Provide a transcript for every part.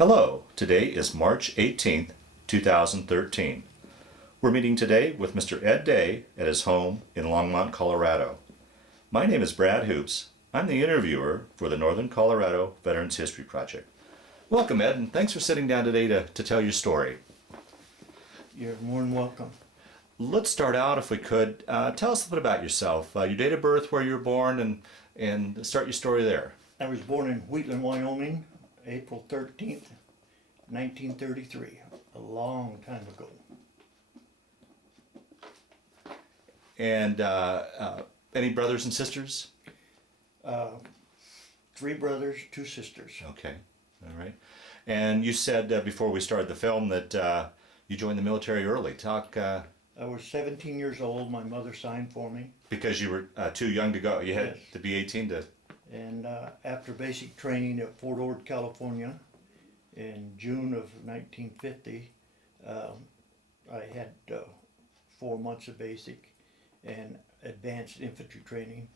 Hello, today is March 18th, 2013. We're meeting today with Mr. Ed Day at his home in Longmont, Colorado. My name is Brad Hoops. I'm the interviewer for the Northern Colorado Veterans History Project. Welcome, Ed, and thanks for sitting down today to tell your story. You're more than welcome. Let's start out, if we could. Tell us a bit about yourself, your date of birth, where you were born, and start your story there. I was born in Wheatland, Wyoming, April 13th, 1933, a long time ago. And any brothers and sisters? 3 brothers, 2 sisters. Okay, all right. And you said before we started the film that you joined the military early. I was 17 years old. My mother signed for me. Because you were too young to go. You had Yes. to be 18 to... And after basic training at Fort Ord, California, in June of 1950, I had 4 months of basic and advanced infantry training.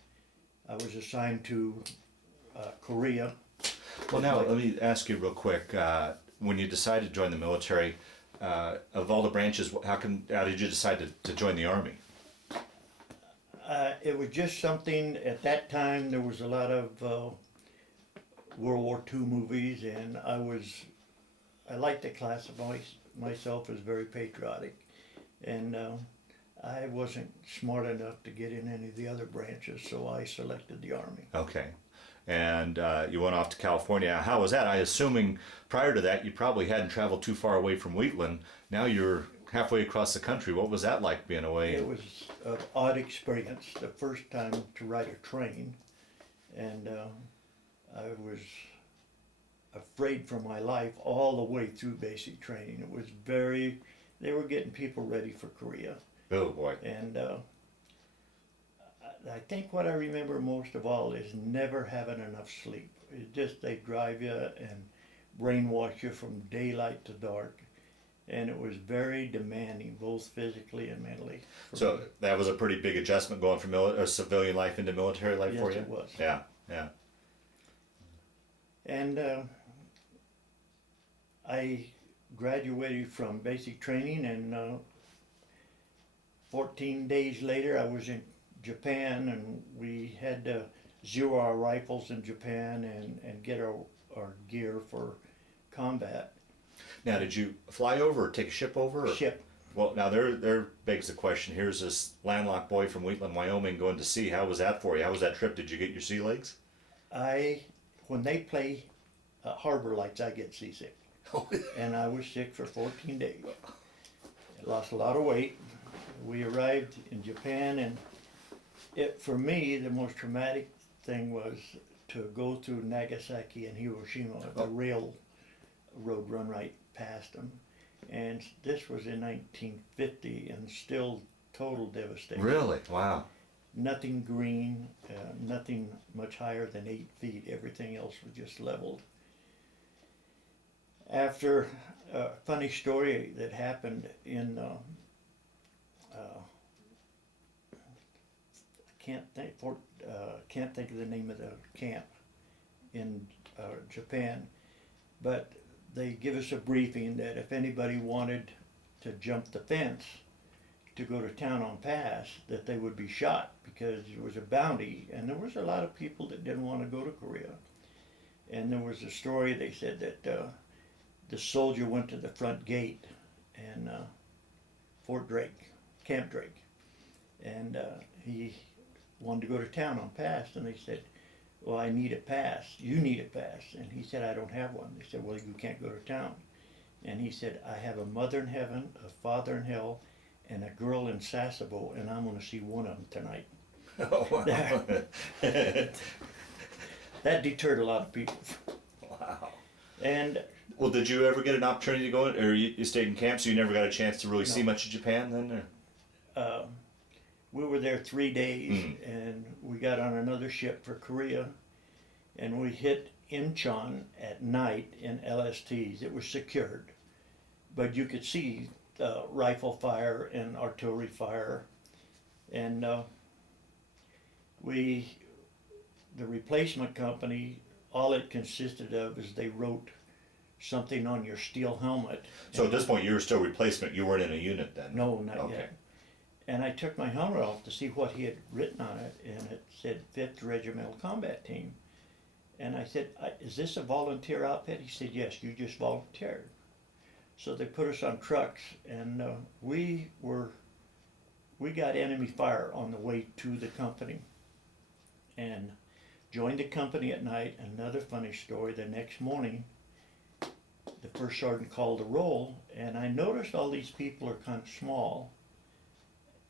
I was assigned to Korea. Well, now, let me ask you real quick. When you decided to join the military, of all the branches, how did you decide to join the Army? It was just something, at that time there was a lot of World War II movies, and I liked to classify myself as very patriotic, and I wasn't smart enough to get in any of the other branches, so I selected the Army. Okay. And you went off to California. How was that? I assuming prior to that you probably hadn't traveled too far away from Wheatland. Now you're halfway across the country. What was that like, being away? It was an odd experience, the first time to ride a train, and I was afraid for my life all the way through basic training. It was they were getting people ready for Korea. Oh boy. And I think what I remember most of all is never having enough sleep. They drive you and brainwash you from daylight to dark. And it was very demanding, both physically and mentally. So that was a pretty big adjustment going from civilian life into military life for you? Yes, it was. Yeah, yeah. And I graduated from basic training, and 14 days later I was in Japan, and we had to zero our rifles in Japan and get our gear for combat. Now, did you fly over or take a ship over? Or? Ship. Well, now there begs the question. Here's this landlocked boy from Wheatland, Wyoming, going to sea. How was that for you? How was that trip? Did you get your sea legs? When they play Harbor Lights, I get seasick. And I was sick for 14 days. I lost a lot of weight. We arrived in Japan, and for me, the most traumatic thing was to go through Nagasaki and Hiroshima. The railroad run right past them. And this was in 1950, and still total devastation. Really? Wow. Nothing green, nothing much higher than 8 feet. Everything else was just leveled. After a funny story that happened in, can't think of the name of the camp in Japan, but they give us a briefing that if anybody wanted to jump the fence to go to town on pass, that they would be shot because there was a bounty, and there was a lot of people that didn't want to go to Korea. And there was a story, they said that the soldier went to the front gate and Camp Drake, and he wanted to go to town on pass, and they said, well, I need a pass. You need a pass. And he said, I don't have one. They said, well, you can't go to town. And he said, I have a mother in heaven, a father in hell, and a girl in Sasebo, and I'm going to see one of them tonight. Oh, wow. That deterred a lot of people. Wow. And well, did you ever get an opportunity to go in, or you stayed in camp, so you never got a chance to really No. see much of Japan then? Or? We were there 3 days, and we got on another ship for Korea, and we hit Incheon at night in LSTs. It was secured, but you could see rifle fire and artillery fire, and the replacement company, all it consisted of is they wrote something on your steel helmet. So at this point, you were still replacement. You weren't in a unit then? No, not Okay. yet. And I took my helmet off to see what he had written on it, and it said 5th Regimental Combat Team. And I said, is this a volunteer outfit? He said, yes, you just volunteered. So they put us on trucks, and we got enemy fire on the way to the company. And joined the company at night. Another funny story, the next morning, the first sergeant called the roll, and I noticed all these people are kind of small.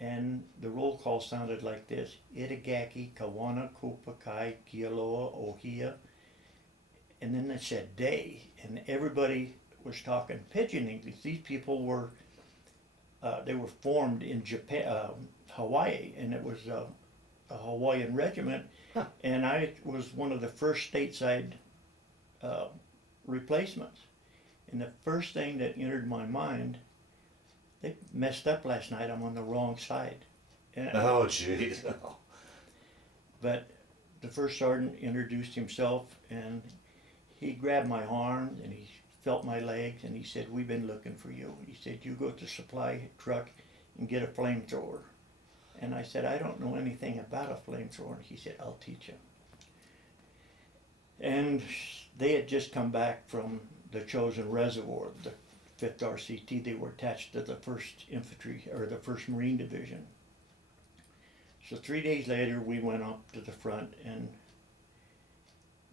And the roll call sounded like this: Itagaki, Kawana, Kupakai, Kialoa, Ohia. And then they said day, and everybody was talking pidgin English. These people were, they were formed in Japan, Hawaii, and it was a Hawaiian regiment. Huh. And I was one of the first stateside replacements. And the first thing that entered my mind, they messed up last night, I'm on the wrong side. And Oh, jeez. But the first sergeant introduced himself, and he grabbed my arm and he felt my legs, and he said, we've been looking for you. He said, you go to the supply truck and get a flamethrower. And I said, I don't know anything about a flamethrower. And he said, I'll teach you. And they had just come back from the chosen reservoir, the 5th RCT. They were attached to the 1st Infantry, or the 1st Marine Division. So 3 days later, we went up to the front, and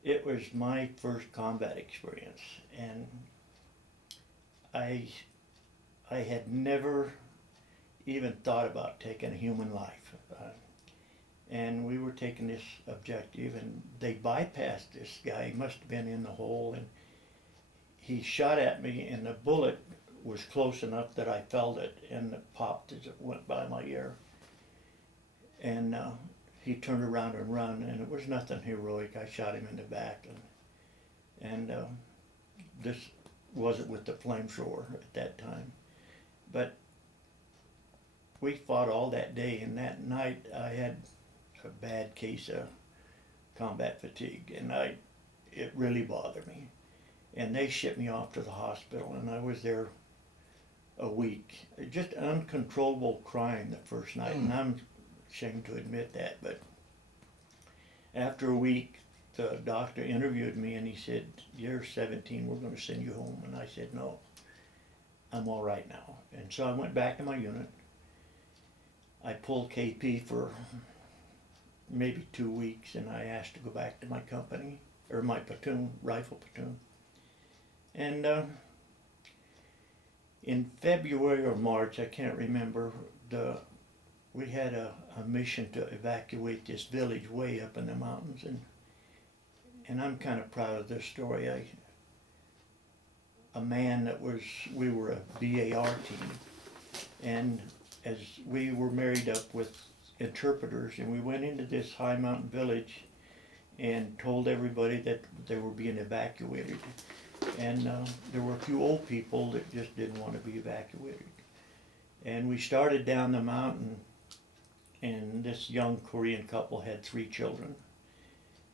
it was my first combat experience. And I had never even thought about taking a human life. And we were taking this objective, and they bypassed this guy. He must have been in the hole, and he shot at me, and the bullet was close enough that I felt it, and it popped as it went by my ear. And he turned around and run, and it was nothing heroic. I shot him in the back, and this wasn't with the flamethrower at that time. But we fought all that day, and that night I had a bad case of combat fatigue, and it really bothered me. And they shipped me off to the hospital, and I was there a week. Just uncontrollable crying the first night, and I'm ashamed to admit that. But after a week, the doctor interviewed me, and he said, you're 17, we're going to send you home. And I said, no, I'm all right now. And so I went back to my unit. I pulled KP for maybe 2 weeks, and I asked to go back to my company, or my platoon, rifle platoon. And in February or March, I can't remember, we had a mission to evacuate this village way up in the mountains, and I'm kind of proud of this story. We were a BAR team, and as we were married up with interpreters, and we went into this high mountain village and told everybody that they were being evacuated. And there were a few old people that just didn't want to be evacuated. And we started down the mountain, and this young Korean couple had 3 children.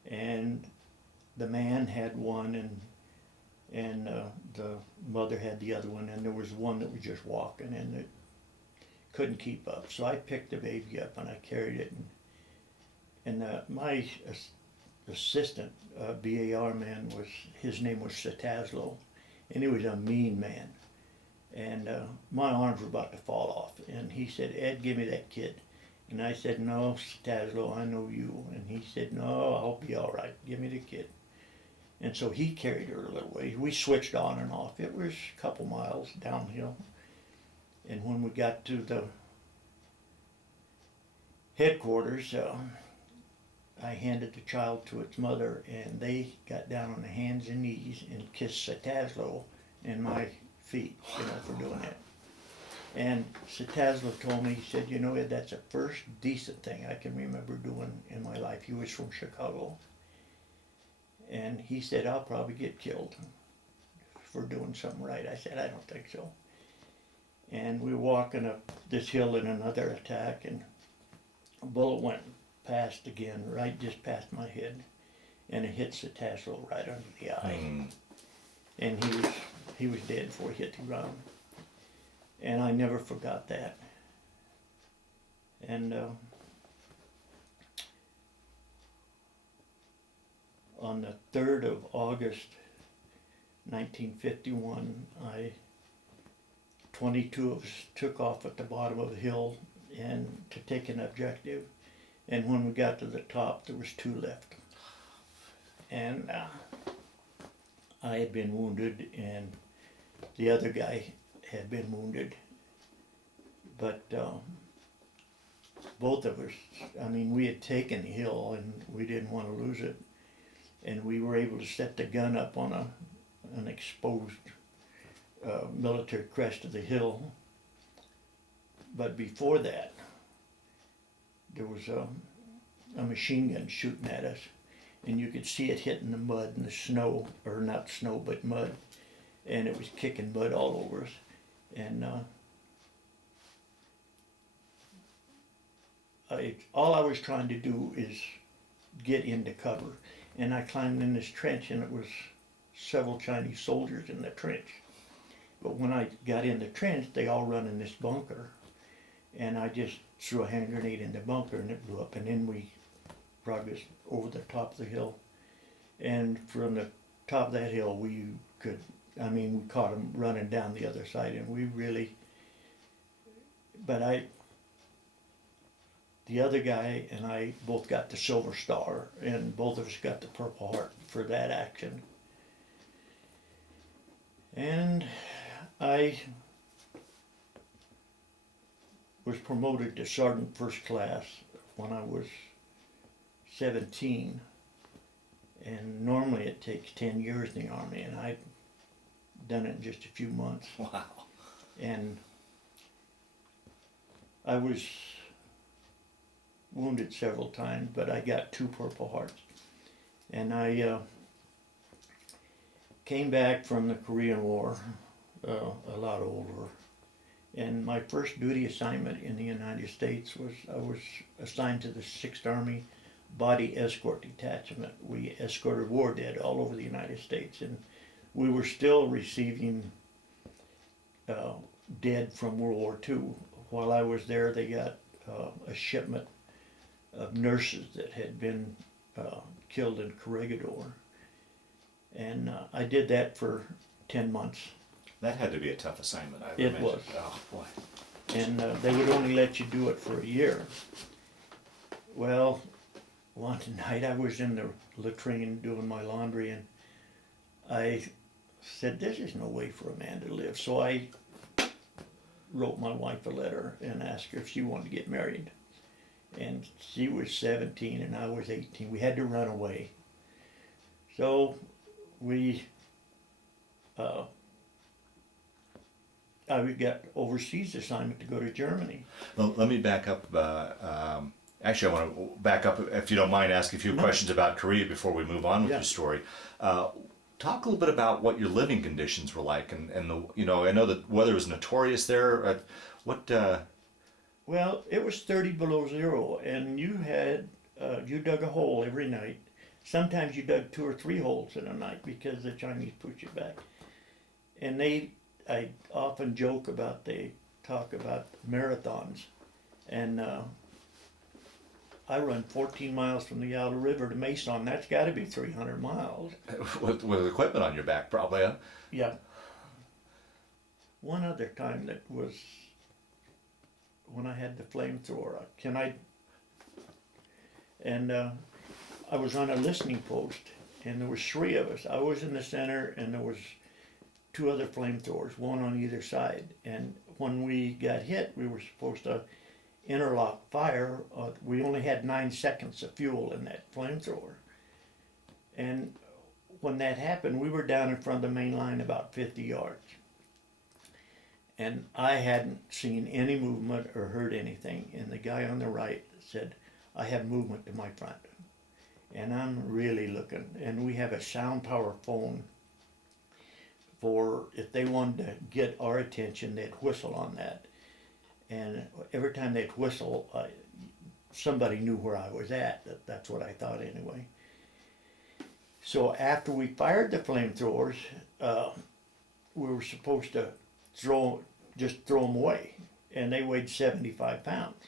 And the man had one, and the mother had the other one, and there was one that was just walking, and it couldn't keep up. So I picked the baby up and I carried it, and my assistant BAR man, his name was Sataslo, and he was a mean man. And my arms were about to fall off, and he said, Ed, give me that kid. And I said, no, Sataslo, I know you. And he said, no, I'll be all right, give me the kid. And so he carried her a little way. We switched on and off. It was a couple miles downhill. And when we got to the headquarters, I handed the child to its mother, and they got down on their hands and knees and kissed Sataslo and my feet, for doing that. And Sataslo told me, he said, Ed, that's the first decent thing I can remember doing in my life. He was from Chicago. And he said, I'll probably get killed for doing something right. I said, I don't think so. And we were walking up this hill in another attack, and a bullet went past again, right just past my head, and it hit Sataslo right under the eye. and he was dead before he hit the ground. And I never forgot that. And on the 3rd of August 1951, 22 of us took off at the bottom of the hill and to take an objective. And when we got to the top, there was 2 left. And I had been wounded, and the other guy had been wounded. But both of us, I mean, we had taken the hill and we didn't want to lose it. And we were able to set the gun up on an exposed military crest of the hill. But before that, there was a machine gun shooting at us, and you could see it hitting the mud and the snow, or not snow, but mud, and it was kicking mud all over us. And all I was trying to do is get into cover, and I climbed in this trench, and it was several Chinese soldiers in the trench. But when I got in the trench, they all run in this bunker, and I just threw a hand grenade in the bunker, and it blew up, and then we progressed over the top of the hill. And from the top of that hill, we caught them running down the other side, and we really, the other guy and I both got the Silver Star, and both of us got the Purple Heart for that action. And I was promoted to Sergeant First Class when I was 17. And normally it takes 10 years in the Army, and I'd done it in just a few months. Wow. And I was wounded several times, but I got 2 Purple Hearts. And I came back from the Korean War a lot older. And my first duty assignment in the United States was I was assigned to the 6th Army Body Escort Detachment. We escorted war dead all over the United States, and we were still receiving dead from World War II. While I was there, they got a shipment of nurses that had been killed in Corregidor. And I did that for 10 months. That had to be a tough assignment, I It imagine. was. Oh, boy. And they would only let you do it for a year. Well, one night I was in the latrine doing my laundry, and I said, "This is no way for a man to live." So I wrote my wife a letter and asked her if she wanted to get married. And she was 17 and I was 18. We had to run away. So I got overseas assignment to go to Germany. Well, let me back up. Actually, I want to back up, if you don't mind, ask a few questions about Korea before we move on with your story. Talk a little bit about what your living conditions were like, and I know that weather was notorious there. Well, it was 30 below zero, and you dug a hole every night. Sometimes you dug 2 or 3 holes in a night because the Chinese pushed you back. And I often joke about, they talk about marathons, and I run 14 miles from the Yalu River to Mason. That's got to be 300 miles. with equipment on your back, probably, huh? Yeah. One other time that was when I had the flamethrower. I was on a listening post, and there was 3 of us. I was in the center, and there was 2 other flamethrowers, one on either side. And when we got hit, we were supposed to interlock fire. We only had 9 seconds of fuel in that flamethrower. And when that happened, we were down in front of the main line about 50 yards. And I hadn't seen any movement or heard anything. And the guy on the right said, "I have movement to my front." And I'm really looking. And we have a sound power phone for if they wanted to get our attention, they'd whistle on that. And every time they'd whistle, somebody knew where I was at. That's what I thought anyway. So after we fired the flamethrowers, we were supposed to just throw them away, and they weighed 75 pounds.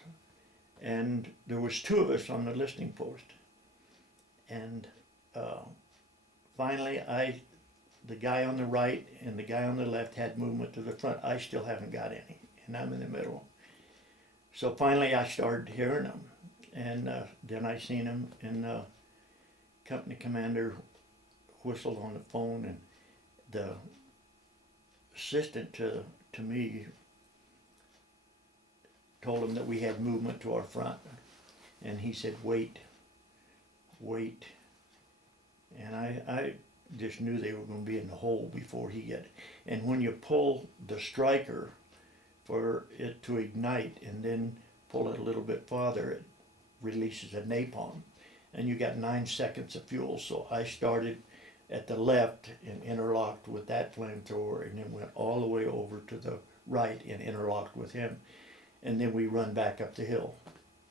And there was two of us on the listening post. And finally, the guy on the right and the guy on the left had movement to the front. I still haven't got any, and I'm in the middle. So finally, I started hearing them, and then I seen them, and company commander whistled on the phone, and the assistant to me told him that we had movement to our front, and he said, wait, and I just knew they were going to be in the hole before he got, and when you pull the striker for it to ignite and then pull it a little bit farther, it releases a napalm, and you got 9 seconds of fuel. So I started at the left and interlocked with that flamethrower, and then went all the way over to the right and interlocked with him, and then we run back up the hill,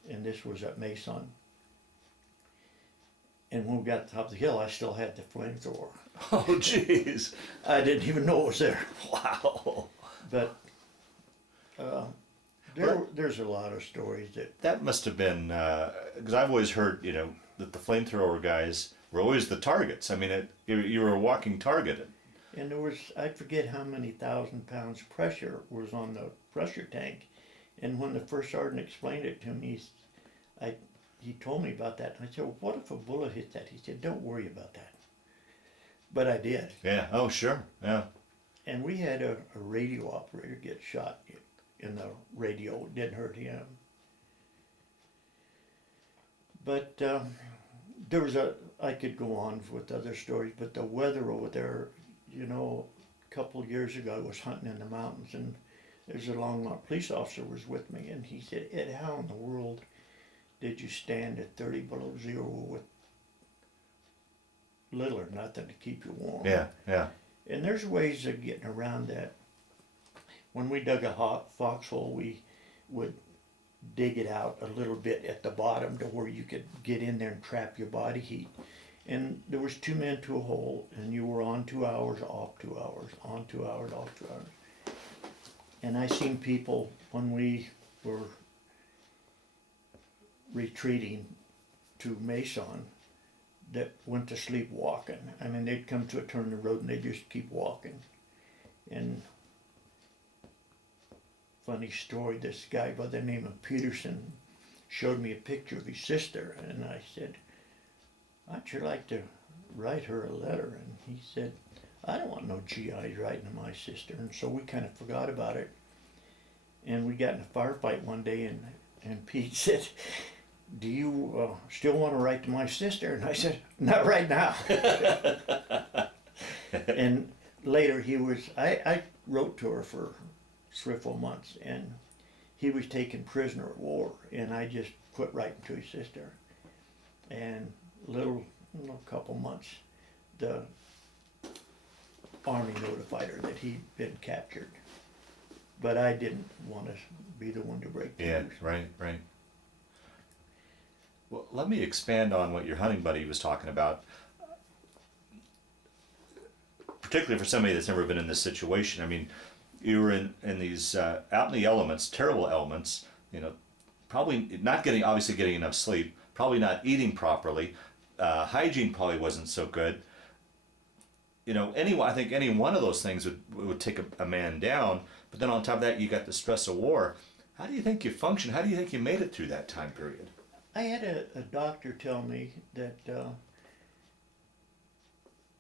and this was at Mason. And when we got to the top of the hill, I still had the flamethrower. Oh, jeez. I didn't even know it was there. Wow. But there's a lot of stories That must have been, because I've always heard, that the flamethrower guys were always the targets. I mean, you were a walking target. and there was, I forget how many 1,000 pounds pressure was on the pressure tank. And when the first sergeant explained it to me, he told me about that. And I said, well, what if a bullet hit that? He said, don't worry about that. But I did. Yeah, oh, sure, yeah. And we had a radio operator get shot in the radio. It didn't hurt him. But there was I could go on with other stories, but the weather over there, a couple of years ago I was hunting in the mountains, and there's a Longmont police officer was with me, and he said, Ed, how in the world did you stand at 30 below zero with little or nothing to keep you warm? Yeah, yeah. And there's ways of getting around that. When we dug a foxhole, we would dig it out a little bit at the bottom to where you could get in there and trap your body heat. And there was 2 men to a hole, and you were on 2 hours, off 2 hours, on 2 hours, off 2 hours. And I seen people when we were retreating to Mason that went to sleep walking. I mean, they'd come to a turn in the road and they'd just keep walking. And funny story, this guy by the name of Peterson showed me a picture of his sister, and I said, I'd sure like to write her a letter. And he said, I don't want no GIs writing to my sister. And so we kind of forgot about it. And we got in a firefight one day, and Pete said, do you still want to write to my sister? And I said, not right now. And later I wrote to her for 3 or 4 months, and he was taken prisoner of war, and I just quit writing to his sister. And a couple months, the Army notified her that he'd been captured. But I didn't want to be the one to break the news. Right. Well, let me expand on what your hunting buddy was talking about, particularly for somebody that's never been in this situation. I mean, you were in these out in the elements, terrible elements, probably not obviously getting enough sleep, probably not eating properly, hygiene probably wasn't so good. I think any one of those things would take a man down, but then on top of that, you got the stress of war. How do you think you functioned? How do you think you made it through that time period? I had a doctor tell me that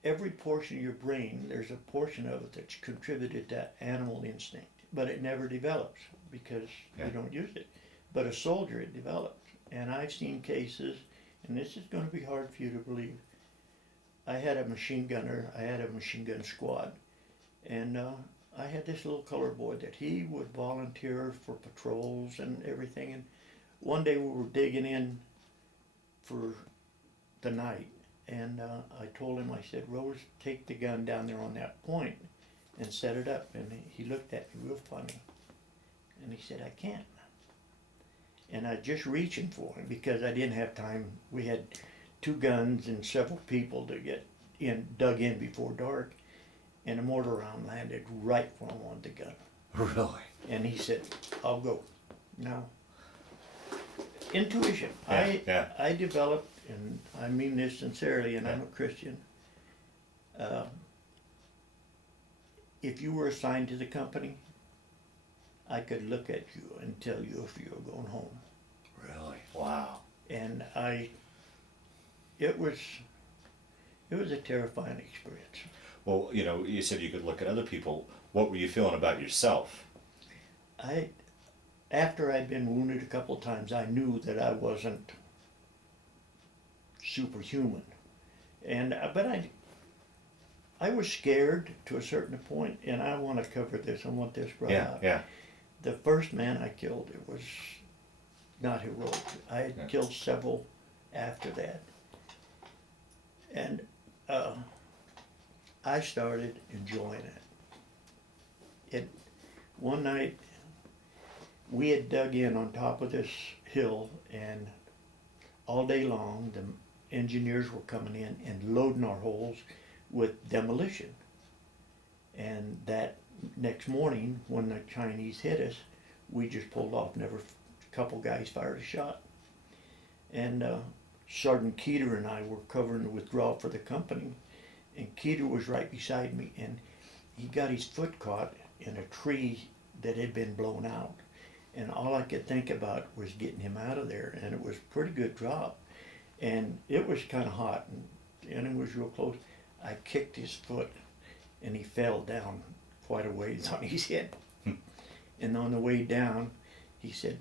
every portion of your brain, there's a portion of it that's contributed to animal instinct, but it never develops because you don't use it. But a soldier, it develops. And I've seen cases, and this is going to be hard for you to believe. I had a machine gunner, I had a machine gun squad, and I had this little colored boy that he would volunteer for patrols and everything. And one day we were digging in for the night, and I told him, I said, Rose, take the gun down there on that point and set it up. And he looked at me real funny, and he said, I can't. And I just reaching for him because I didn't have time. We had 2 guns and several people to get dug in before dark, and a mortar round landed right where I wanted the gun. Really? And he said, "I'll go." Now, intuition. Yeah. I developed, and I mean this sincerely, and I'm a Christian. If you were assigned to the company, I could look at you and tell you if you were going home. Really? Wow. And it was a terrifying experience. Well, you said you could look at other people. What were you feeling about yourself? After I'd been wounded a couple of times, I knew that I wasn't superhuman, but I was scared to a certain point, and I want to cover this. I want this brought out. Yeah. The first man I killed, it was not heroic. I had killed several after that, and I started enjoying it. One night, we had dug in on top of this hill, and all day long the engineers were coming in and loading our holes with demolition. And that next morning, when the Chinese hit us, we just pulled off. A couple guys fired a shot. And Sergeant Keeter and I were covering the withdrawal for the company, and Keeter was right beside me, and he got his foot caught in a tree that had been blown out. And all I could think about was getting him out of there, and it was a pretty good drop. And it was kind of hot, and it was real close. I kicked his foot, and he fell down quite a ways on his head. And on the way down, he said,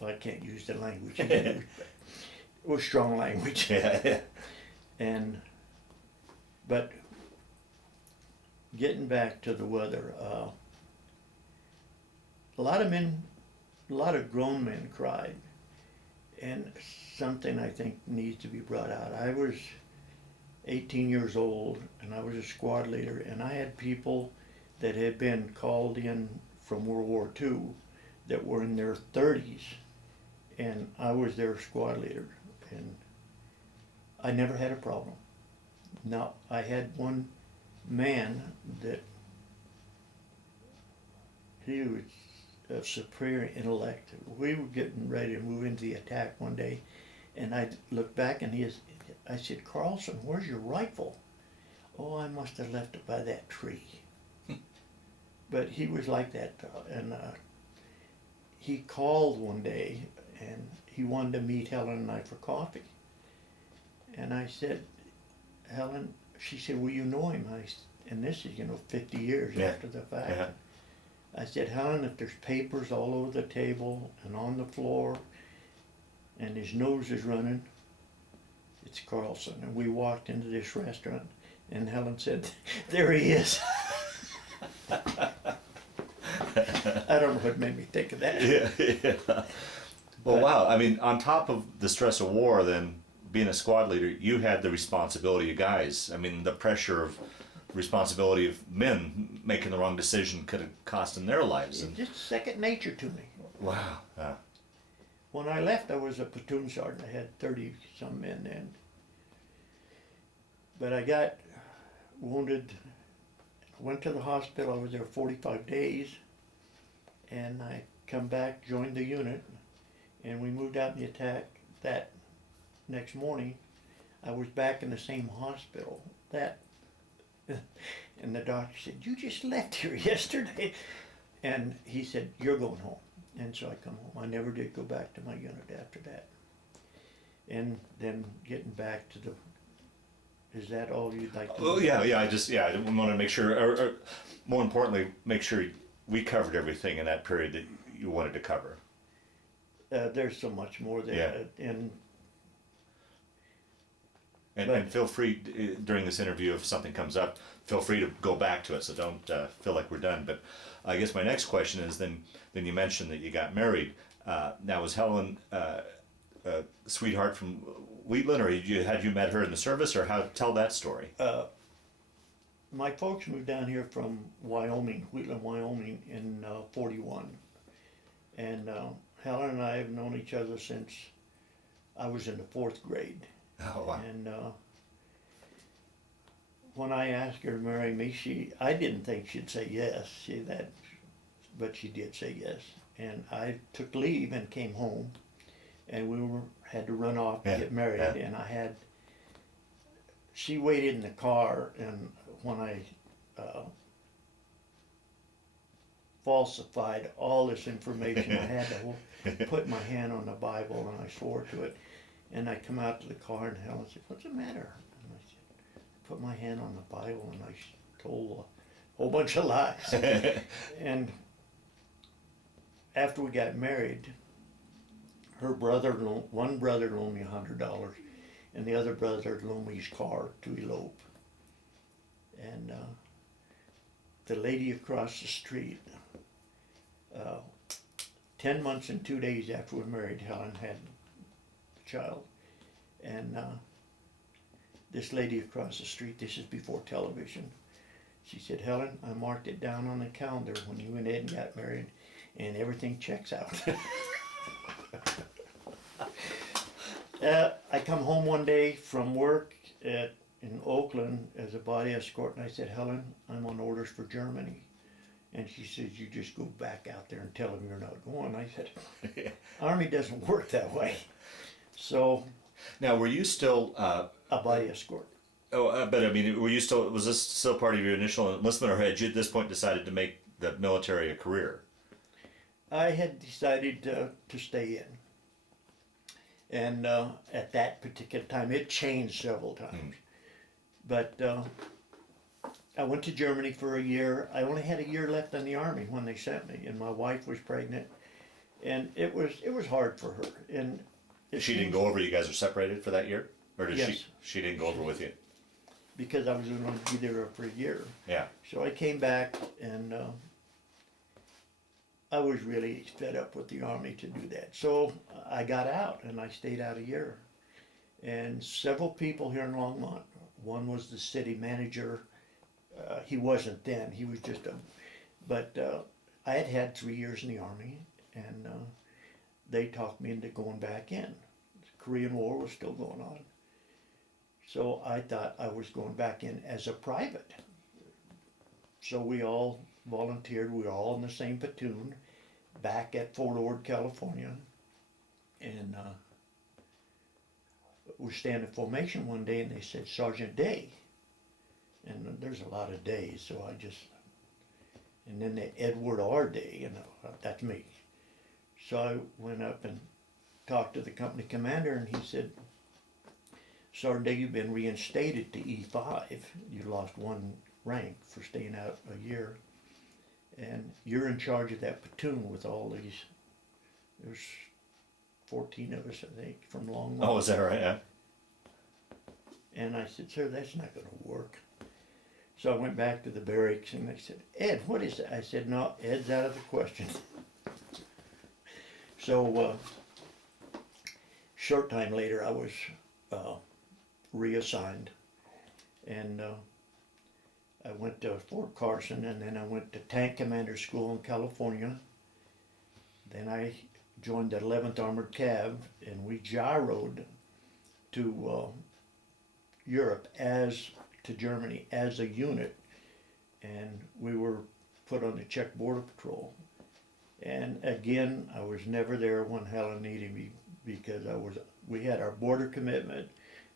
well, I can't use the language he used, but it was strong language. Yeah. But getting back to the weather, a lot of grown men cried, and something I think needs to be brought out. I was 18 years old, and I was a squad leader, and I had people that had been called in from World War II that were in their 30s, and I was their squad leader, and I never had a problem. Now, I had one man that he was of superior intellect. We were getting ready to move into the attack one day, and I looked back, and I said, "Carlson, where's your rifle?" "Oh, I must have left it by that tree." But he was like that, and he called one day, and he wanted to meet Helen and I for coffee. And I said, "Helen," she said, "Well, you know him." And this is, 50 years after the fact. Yeah. I said, "Helen, if there's papers all over the table and on the floor, and his nose is running, it's Carlson." And we walked into this restaurant, and Helen said, "There he is." I don't know what made me think of that. Yeah. Well, wow. I mean, on top of the stress of war, then being a squad leader, you had the responsibility of guys. I mean, the pressure of responsibility of men making the wrong decision could have cost them their lives. It's just second nature to me. Wow. When I left, I was a platoon sergeant. I had 30-some men then. But I got wounded, went to the hospital. I was there 45 days. And I come back, joined the unit, and we moved out in the attack. That next morning, I was back in the same hospital. And the doctor said, "You just left here yesterday." And he said, "You're going home." And so I come home. I never did go back to my unit after that. And then getting back to is that all you'd like to know? Oh, yeah. I want to make sure, or more importantly, make sure we covered everything in that period that you wanted to cover. There's so much more there. Yeah. And feel free, during this interview, if something comes up, feel free to go back to it, so don't feel like we're done. But I guess my next question is, then you mentioned that you got married. Now, was Helen a sweetheart from Wheatland, or had you met her in the service, or tell that story? My folks moved down here from Wyoming, Wheatland, Wyoming, in 41. And Helen and I have known each other since I was in the 4th grade. Oh, wow. And when I asked her to marry me, I didn't think she'd say yes. But she did say yes. And I took leave and came home, and had to run off to get married. Yeah. And she waited in the car, and when I falsified all this information, I had to put my hand on the Bible, and I swore to it. And I come out to the car, and Helen said, "What's the matter?" And I said, "Put my hand on the Bible," and I told a whole bunch of lies. And after we got married, one brother loaned me $100, and the other brother loaned me his car to elope. And the lady across the street, 10 months and 2 days after we were married, Helen had a child. And this lady across the street, this is before television, she said, "Helen, I marked it down on the calendar when you and Ed got married, and everything checks out." I come home one day from work in Oakland as a body escort, and I said, "Helen, I'm on orders for Germany." And she says, "You just go back out there and tell them you're not going." I said, "Army doesn't work that way." So, Now, were you still? a body escort. But I mean, were you still? Was this still part of your initial enlistment, or had you at this point decided to make the military a career? I had decided to stay in. And at that particular time, it changed several times. But I went to Germany for a year. I only had a year left in the Army when they sent me, and my wife was pregnant, and it was hard for her. And She didn't go over. You guys are separated for that year, or did Yes. she didn't go over with you? Because I was going to be there for a year. Yeah. So I came back, and I was really fed up with the Army to do that. So I got out, and I stayed out a year. And several people here in Longmont, one was the city manager. He wasn't then, he was just but I had had 3 years in the Army, and they talked me into going back in. The Korean War was still going on. So I thought I was going back in as a private. So we all volunteered, we were all in the same platoon, back at Fort Ord, California. And we're standing in formation one day, and they said, "Sergeant Day." And there's a lot of days, so and then the Edward R. Day, that's me. So I went up and talked to the company commander, and he said, "Sergeant Day, you've been reinstated to E5. You lost one rank for staying out a year. And you're in charge of that platoon with all these, there's 14 of us, I think, from Longmont." Oh, is that right? Yeah. And I said, "Sir, that's not going to work." So I went back to the barracks, and they said, "Ed, what is that?" I said, "No, Ed's out of the question." So short time later, I was reassigned, and I went to Fort Carson, and then I went to Tank Commander School in California. Then I joined the 11th Armored Cav, and we gyroed to Europe to Germany as a unit, and we were put on the Czech border patrol. And again, I was never there when Helen needed me, because we had our border commitment,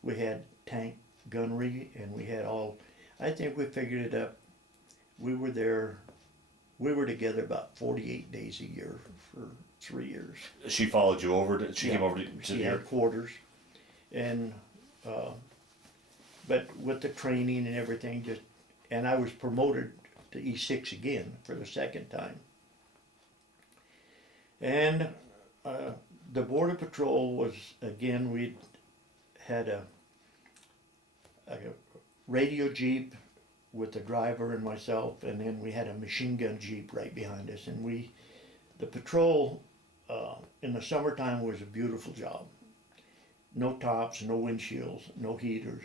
we had tank gunnery, and we had I think we figured it up. We were together about 48 days a year for 3 years. She followed you over. She came over to She here. had quarters, and but with the training and everything, and I was promoted to E6 again for the second time. And the border patrol was, again, we'd had a radio jeep with the driver and myself, and then we had a machine gun jeep right behind us. And the patrol in the summertime was a beautiful job. No tops, no windshields, no heaters.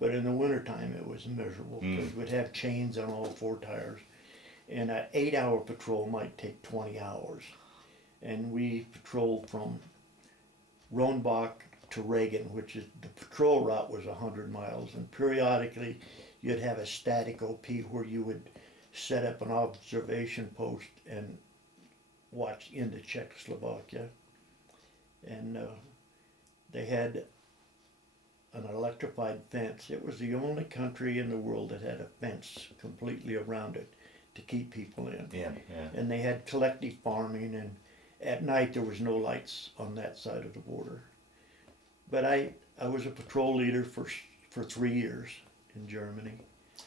But in the wintertime it was miserable, because we'd have chains on all 4 tires. And an 8-hour patrol might take 20 hours. And we patrolled from Rohnbach to Reagan, which is, the patrol route was 100 miles. And periodically you'd have a static OP where you would set up an observation post and watch into Czechoslovakia. And they had an electrified fence. It was the only country in the world that had a fence completely around it to keep people in. Yeah. And they had collective farming, and at night there was no lights on that side of the border. But I was a patrol leader for 3 years in Germany.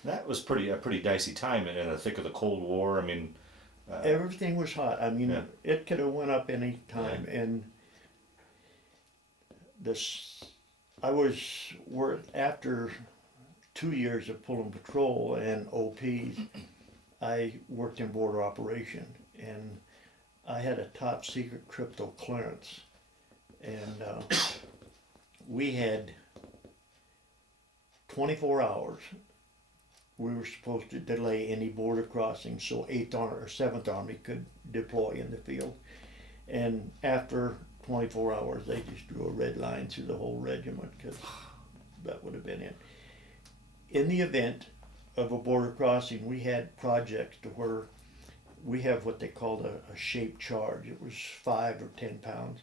That was a pretty dicey time in the thick of the Cold War. I mean, Everything was hot. I mean, Yeah. it could have went up any time. And after 2 years of pulling patrol and OPs, I worked in border operation, and I had a top secret crypto clearance, and we had 24 hours. We were supposed to delay any border crossing so 8th or 7th Army could deploy in the field. And after 24 hours, they just drew a red line through the whole regiment, because that would have been it. In the event of a border crossing, we had projects to where we have what they called a shaped charge. It was 5 or 10 pounds,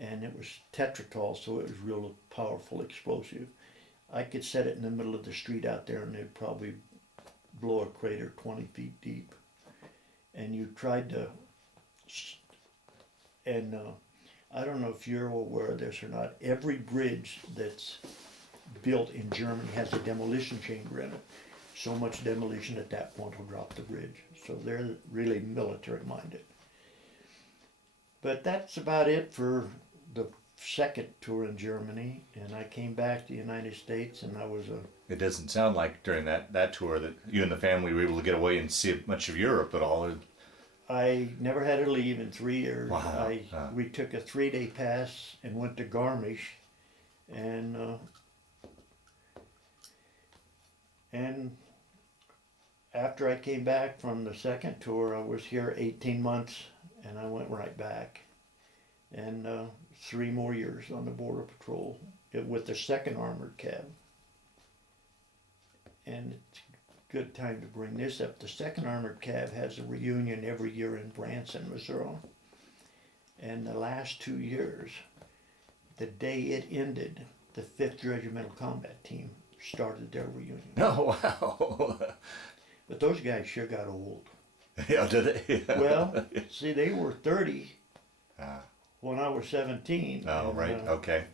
and it was tetratol, so it was real powerful explosive. I could set it in the middle of the street out there, and it'd probably blow a crater 20 feet deep. And you tried to, and I don't know if you're aware of this or not, every bridge that's built in Germany has a demolition chamber in it. So much demolition at that point will drop the bridge. So they're really military minded. But that's about it for the second tour in Germany, and I came back to the United States, and I was it doesn't sound like during that tour that you and the family were able to get away and see much of Europe at all. I never had to leave in 3 years. Wow. We took a 3-day pass and went to Garmisch, and after I came back from the second tour, I was here 18 months, and I went right back, and 3 more years on the border patrol with the 2nd Armored Cab. And it's a good time to bring this up. The 2nd Armored Cab has a reunion every year in Branson, Missouri. And the last 2 years, the day it ended, the 5th Regimental Combat Team started their reunion. Oh, wow. But those guys sure got old. Yeah, did they? Well, see, they were 30 Ah. when I was 17. Oh, and, right. Okay.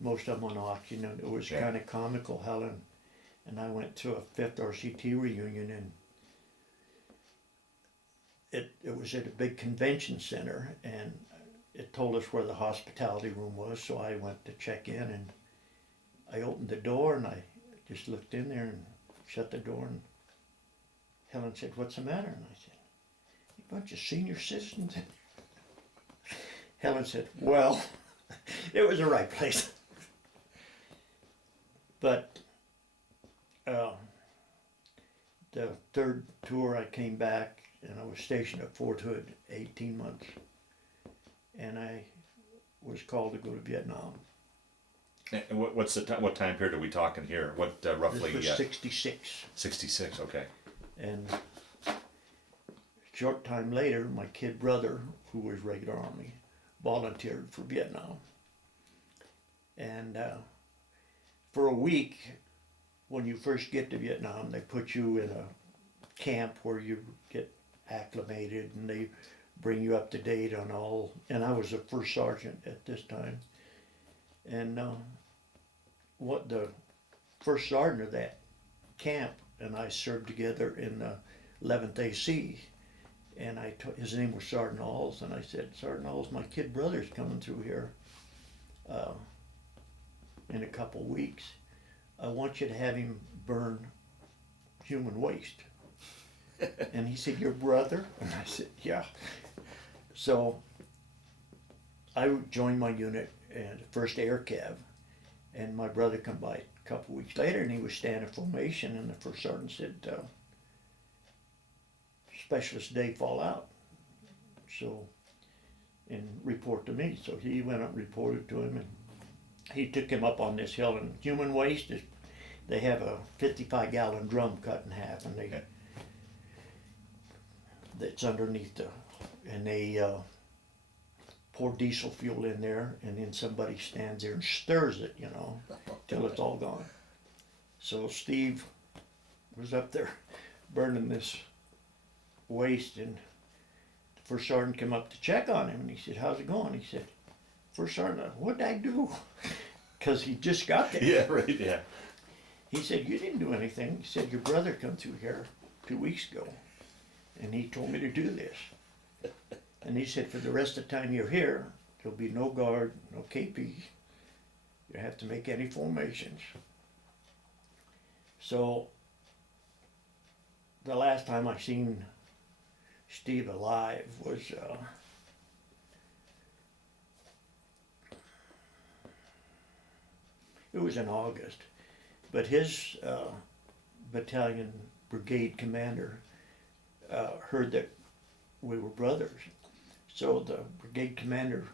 Most of them went off, you know. It was Yeah. kind of comical. Helen and I went to a 5th RCT reunion, and it was at a big convention center, and it told us where the hospitality room was, so I went to check in, and I opened the door, and I just looked in there and shut the door, and Helen said, "What's the matter?" And I said, "A bunch of senior citizens." Helen said, "Well, it was the right place." But the 3rd tour I came back, and I was stationed at Fort Hood 18 months, and I was called to go to Vietnam. And what time period are we talking here? What roughly? This was 66. 66. Okay. And a short time later, my kid brother, who was regular Army, volunteered for Vietnam. And for a week, when you first get to Vietnam, they put you in a camp where you get acclimated, and they bring you up to date on all. And I was a first sergeant at this time. And what the first sergeant of that camp and I served together in the 11th AC, and his name was Sergeant Alls, and I said, "Sergeant Alls, my kid brother's coming through here in a couple weeks. I want you to have him burn human waste." And he said, "Your brother?" And I said, "Yeah." So I joined my unit and first air cav, and my brother come by a couple weeks later, and he was standing in formation, and the first sergeant said, "Specialist day, fall out. So, and report to me." So he went up and reported to him, and he took him up on this hill, and human waste they have a 55-gallon drum cut in half, and Okay. that's underneath and they pour diesel fuel in there, and then somebody stands there and stirs it, till it's all gone. So Steve was up there burning this waste, and the first sergeant came up to check on him, and he said, "How's it going?" He said, "First sergeant, what'd I do?" Because he just got there. Yeah, right, yeah. He said, "You didn't do anything." He said, "Your brother come through here 2 weeks ago, and he told me to do this." And he said, "For the rest of the time you're here, there'll be no guard, no KP. You have to make any formations." So the last time I seen Steve alive was it was in August, but his battalion brigade commander heard that we were brothers. So the brigade commander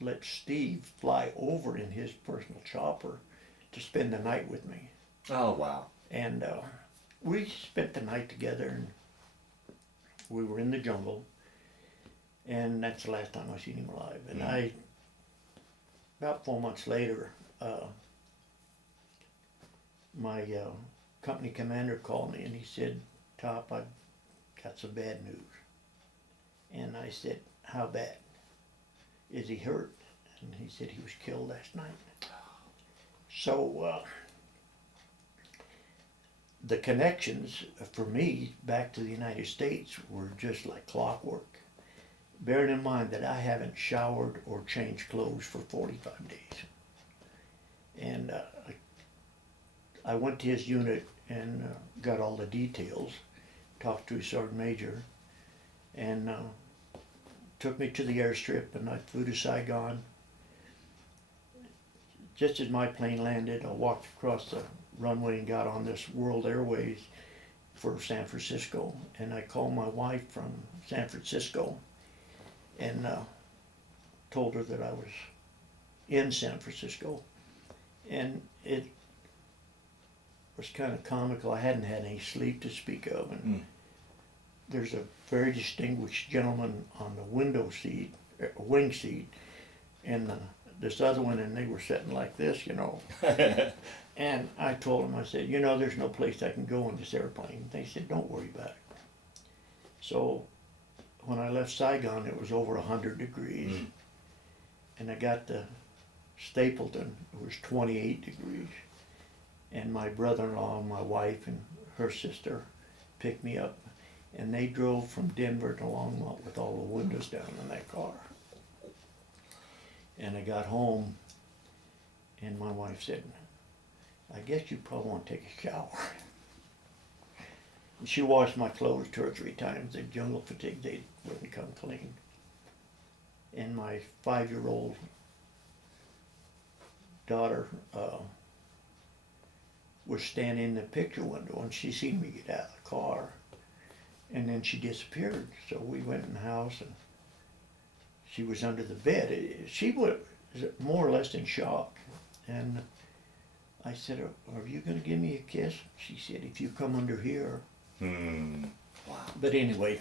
let Steve fly over in his personal chopper to spend the night with me. Oh, wow. And we spent the night together, and we were in the jungle, and that's the last time I seen him alive. And about 4 months later, my company commander called me, and he said, "Top, I've got some bad news." And I said, "How bad? Is he hurt?" And he said he was killed last night. So the connections for me back to the United States were just like clockwork. Bearing in mind that I haven't showered or changed clothes for 45 days. And I went to his unit and got all the details, talked to his sergeant major, and took me to the airstrip, and I flew to Saigon. Just as my plane landed, I walked across the runway and got on this World Airways for San Francisco, and I called my wife from San Francisco and told her that I was in San Francisco, and it was kind of comical. I hadn't had any sleep to speak of, and there's a very distinguished gentleman on the window seat, wing seat, and this other one, and they were sitting like this, And I told them, I said, "There's no place I can go in this airplane." They said, "Don't worry about it." So when I left Saigon, it was over 100 degrees. And I got to Stapleton, it was 28 degrees. And my brother-in-law and my wife and her sister picked me up, and they drove from Denver to Longmont with all the windows down in that car. And I got home, and my wife said, "I guess you probably want to take a shower." And she washed my clothes 2 or 3 times. The jungle fatigue, they wouldn't come clean. And my 5-year-old daughter was standing in the picture window, and she seen me get out of the car, and then she disappeared. So we went in the house, and she was under the bed. She was more or less in shock, and I said, "Are you going to give me a kiss?" She said, "If you come under here." Wow. But anyway,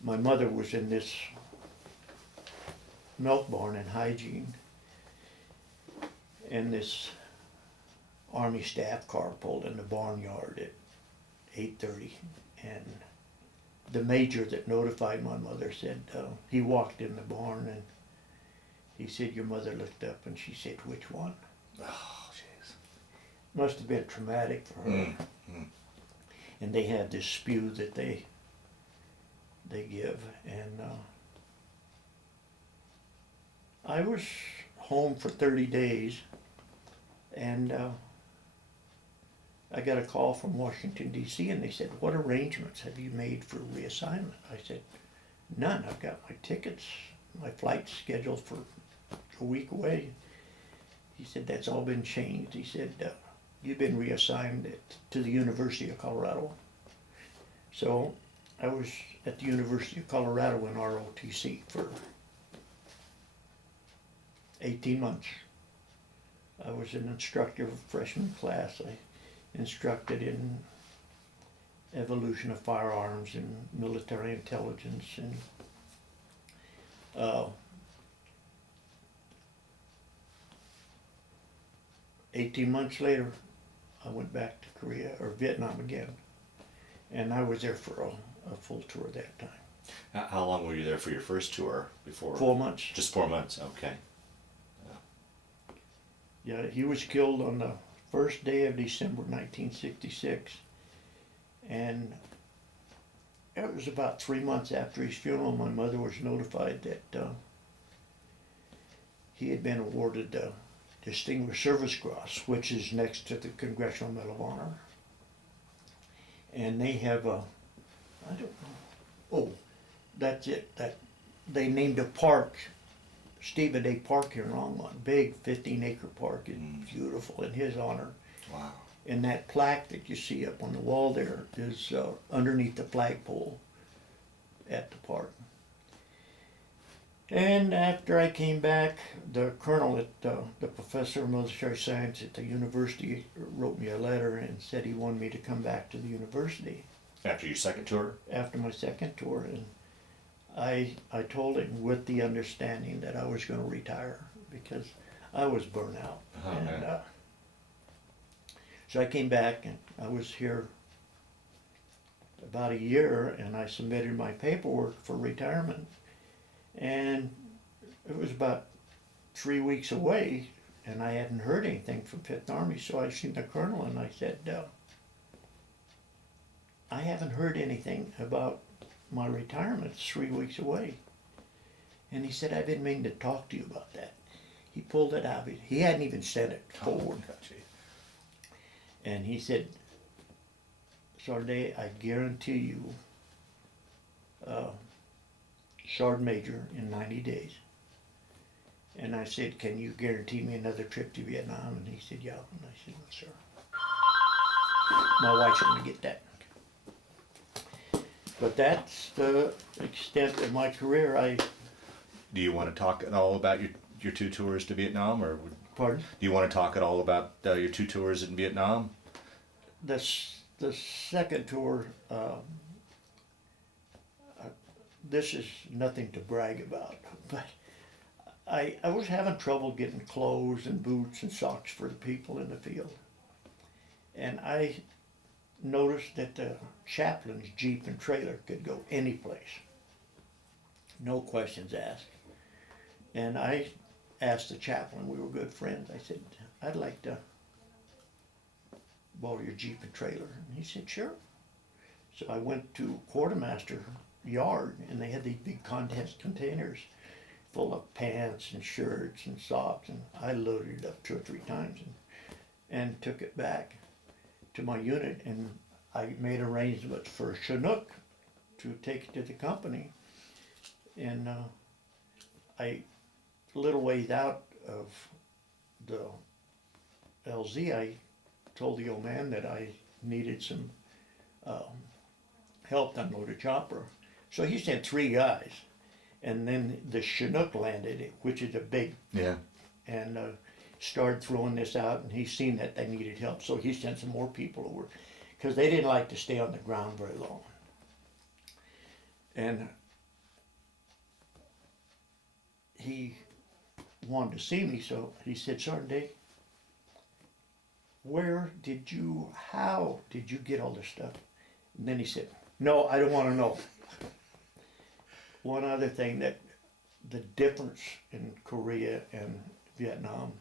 my mother was in this milk barn in Hygiene, and this Army staff car pulled in the barnyard at 8:30, and the major that notified my mother said, he walked in the barn, and he said, "Your mother looked up," and she said, "Which one?" Oh, jeez. Must have been traumatic for her. And they have this spew that they give, and I was home for 30 days, and I got a call from Washington, D.C., and they said, "What arrangements have you made for reassignment?" I said, "None. I've got my tickets, my flight's scheduled for a week away." He said, "That's all been changed." He said, "You've been reassigned to the University of Colorado." So I was at the University of Colorado in ROTC for 18 months. I was an instructor of a freshman class. I instructed in evolution of firearms and military intelligence, and uh, 18 months later, I went back to Korea or Vietnam again, and I was there for a full tour that time. How long were you there for your first tour before? 4 months. Just 4 months, okay. Yeah, he was killed on the first day of December 1966, and it was about 3 months after his funeral. My mother was notified that he had been awarded the Distinguished Service Cross, which is next to the Congressional Medal of Honor. And they have a, I don't know, oh, that's it, that they named a park, Stephen A. Park here in Longmont, big 15-acre park, it's beautiful in his honor. Wow. And that plaque that you see up on the wall there is underneath the flagpole at the park. And after I came back, the colonel at the professor of military science at the university wrote me a letter and said he wanted me to come back to the university. After your second tour? After my second tour, and I told him with the understanding that I was going to retire because I was burnt out. Oh, and man. So I came back, and I was here about a year, and I submitted my paperwork for retirement. And it was about 3 weeks away, and I hadn't heard anything from Fifth Army, so I seen the colonel and I said, I haven't heard anything about my retirement. It's 3 weeks away. And he said, I've been meaning to talk to you about that. He pulled it out. He hadn't even said it forward. And he said, Sarday, I guarantee you, Sergeant Major in 90 days. And I said, can you guarantee me another trip to Vietnam? And he said, yeah. And I said, well, sir, my wife's going to get that. But that's the extent of my career. Do you want to talk at all about your two tours to Vietnam, or Pardon? do you want to talk at all about your two tours in Vietnam? The second tour, this is nothing to brag about, but I was having trouble getting clothes and boots and socks for the people in the field. And I noticed that the chaplain's Jeep and trailer could go any place. No questions asked. And I asked the chaplain, we were good friends, I said, I'd like to borrow your Jeep and trailer. And he said, sure. So I went to quartermaster yard, and they had these big contents containers full of pants and shirts and socks, and I loaded it up 2 or 3 times and took it back to my unit, and I made arrangements for a Chinook to take it to the company. And a little ways out of the LZ, I told the old man that I needed some help to unload a chopper. So he sent 3 guys, and then the Chinook landed, which is a big, and started throwing this out, and he seen that they needed help, so he sent some more people over, because they didn't like to stay on the ground very long. And he wanted to see me, so he said, Sergeant Day, how did you get all this stuff? And then he said, no, I don't want to know. One other thing, that the difference in Korea and Vietnam,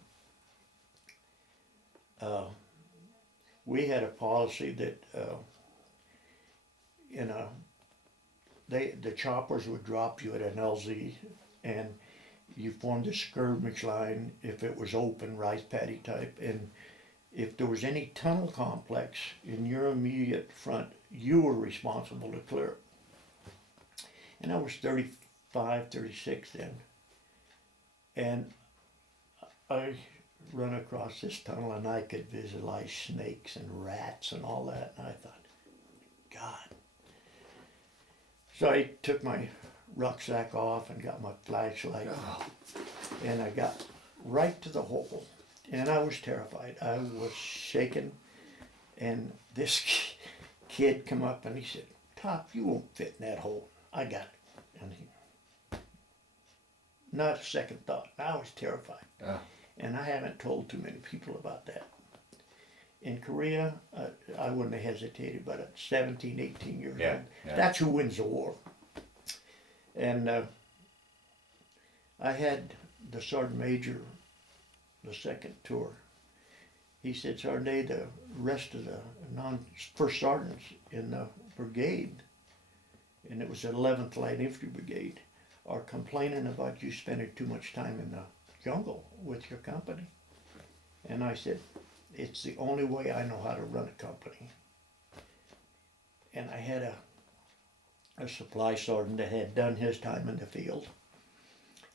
we had a policy that the choppers would drop you at an LZ, and you formed a skirmish line if it was open, rice paddy type, and if there was any tunnel complex in your immediate front, you were responsible to clear it. And I was 35, 36 then. And I run across this tunnel, and I could visualize snakes and rats and all that. And I thought, God. So I took my rucksack off and got my flashlight. And I got right to the hole. And I was terrified. I was shaking. And this kid come up and he said, "Top, you won't fit in that hole. I got it." And he, not a second thought. I was terrified. Ah. And I haven't told too many people about that. In Korea, I wouldn't have hesitated, but at 17, 18 years Yeah, old, yeah. that's who wins the war. And I had the Sergeant Major, the second tour. He said, "Sergeant, the rest of the first sergeants in the brigade, and it was the 11th Light Infantry Brigade, are complaining about you spending too much time in the jungle with your company." And I said, "It's the only way I know how to run a company." And I had a supply sergeant that had done his time in the field.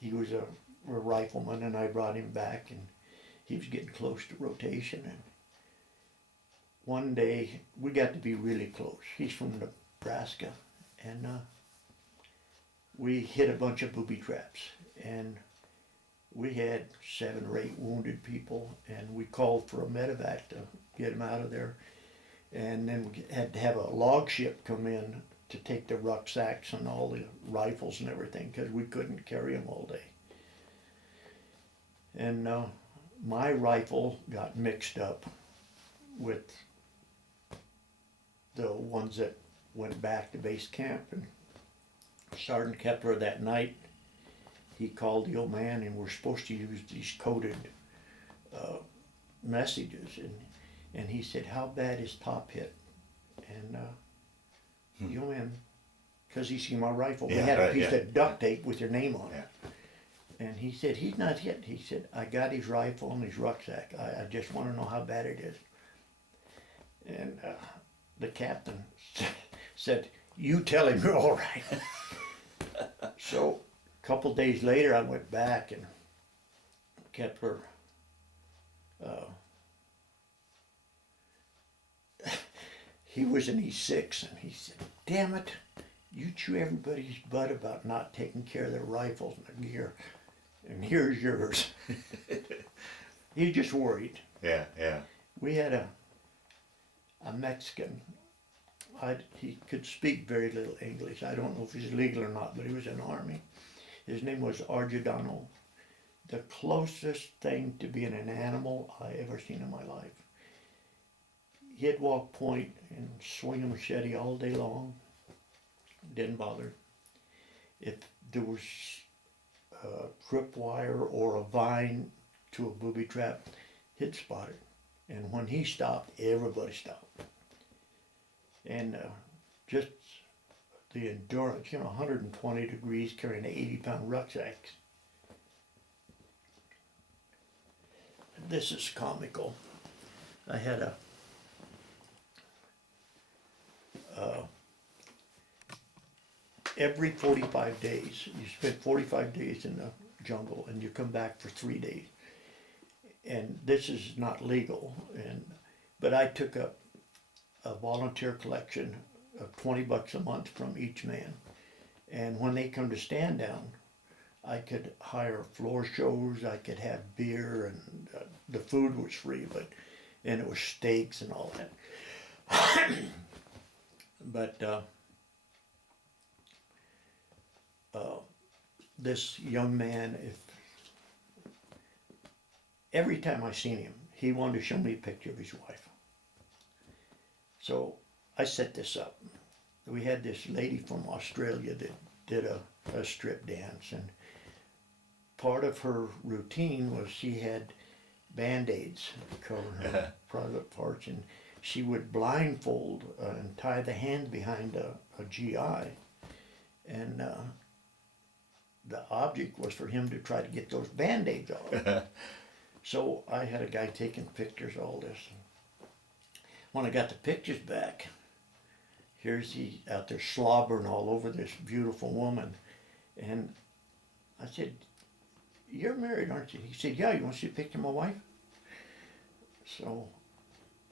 He was a rifleman, and I brought him back, and he was getting close to rotation. And one day, we got to be really close. He's from Nebraska, and we hit a bunch of booby traps, and we had 7 or 8 wounded people, and we called for a medevac to get them out of there. And then we had to have a log ship come in to take the rucksacks and all the rifles and everything, because we couldn't carry them all day. And my rifle got mixed up with the ones that went back to base camp. And Sergeant Kepler that night, he called the old man, and we're supposed to use these coded messages. And he said, "How bad is Top hit?" And the old man, because he seen my rifle, we had a piece of duct tape with your name on it. And he said, "He's not hit." He said, "I got his rifle and his rucksack. I just want to know how bad it is." And the captain said, "You tell him you're all right." So a couple days later, I went back, and Kepler he was in E6, and he said, "Damn it, you chew everybody's butt about not taking care of their rifles and their gear, and here's yours." He was just worried. Yeah, yeah. We had a Mexican. He could speak very little English. I don't know if he's legal or not, but he was in the Army. His name was Argidano. The closest thing to being an animal I ever seen in my life. He'd walk point and swing a machete all day long. Didn't bother. If there was a tripwire or a vine to a booby trap, he'd spot it. And when he stopped, everybody stopped. And just the endurance, 120 degrees carrying an 80-pound rucksack. This is comical. I had every 45 days, you spend 45 days in the jungle and you come back for 3 days. And this is not legal, but I took up a volunteer collection of $20 a month from each man. And when they come to stand down, I could hire floor shows, I could have beer, and the food was free, and it was steaks and all that. But this young man, every time I seen him, he wanted to show me a picture of his wife. So I set this up. We had this lady from Australia that did a strip dance, and part of her routine was she had Band-Aids covering her private parts, and she would blindfold and tie the hand behind a GI, and the object was for him to try to get those Band-Aids off. So I had a guy taking pictures of all this. When I got the pictures back, here's he out there slobbering all over this beautiful woman. And I said, "You're married, aren't you?" He said, "Yeah, you want to see a picture of my wife?" So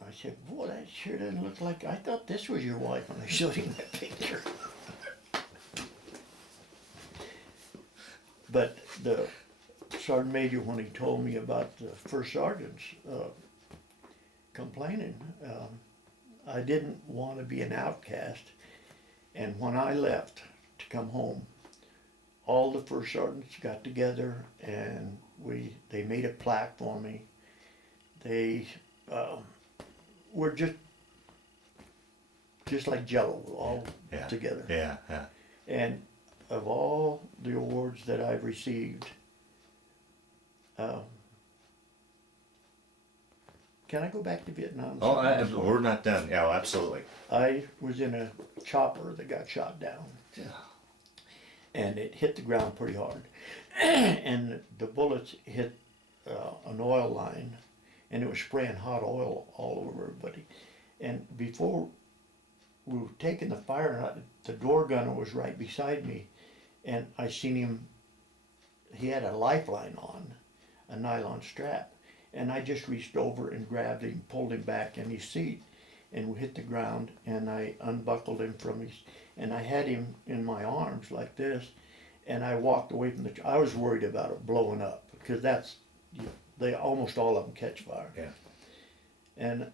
I said, "Boy, that sure doesn't look like, I thought this was your wife when I showed him that picture." But the sergeant major, when he told me about the first sergeants complaining, I didn't want to be an outcast. And when I left to come home, all the first sergeants got together and they made a plaque for me. They were just like Jello, all Yeah. together. Yeah, yeah. And of all the awards that I've received, can I go back to Vietnam? Oh, we're not done. Yeah, absolutely. I was in a chopper that got shot down. Yeah. And it hit the ground pretty hard. And the bullets hit an oil line, and it was spraying hot oil all over everybody. And before we were taking the fire out, the door gunner was right beside me, and I seen him, he had a lifeline on, a nylon strap, and I just reached over and grabbed him, pulled him back in his seat, and we hit the ground, and I unbuckled him from his, and I had him in my arms like this, and I walked away from I was worried about it blowing up, because they almost all of them catch fire. Yeah. And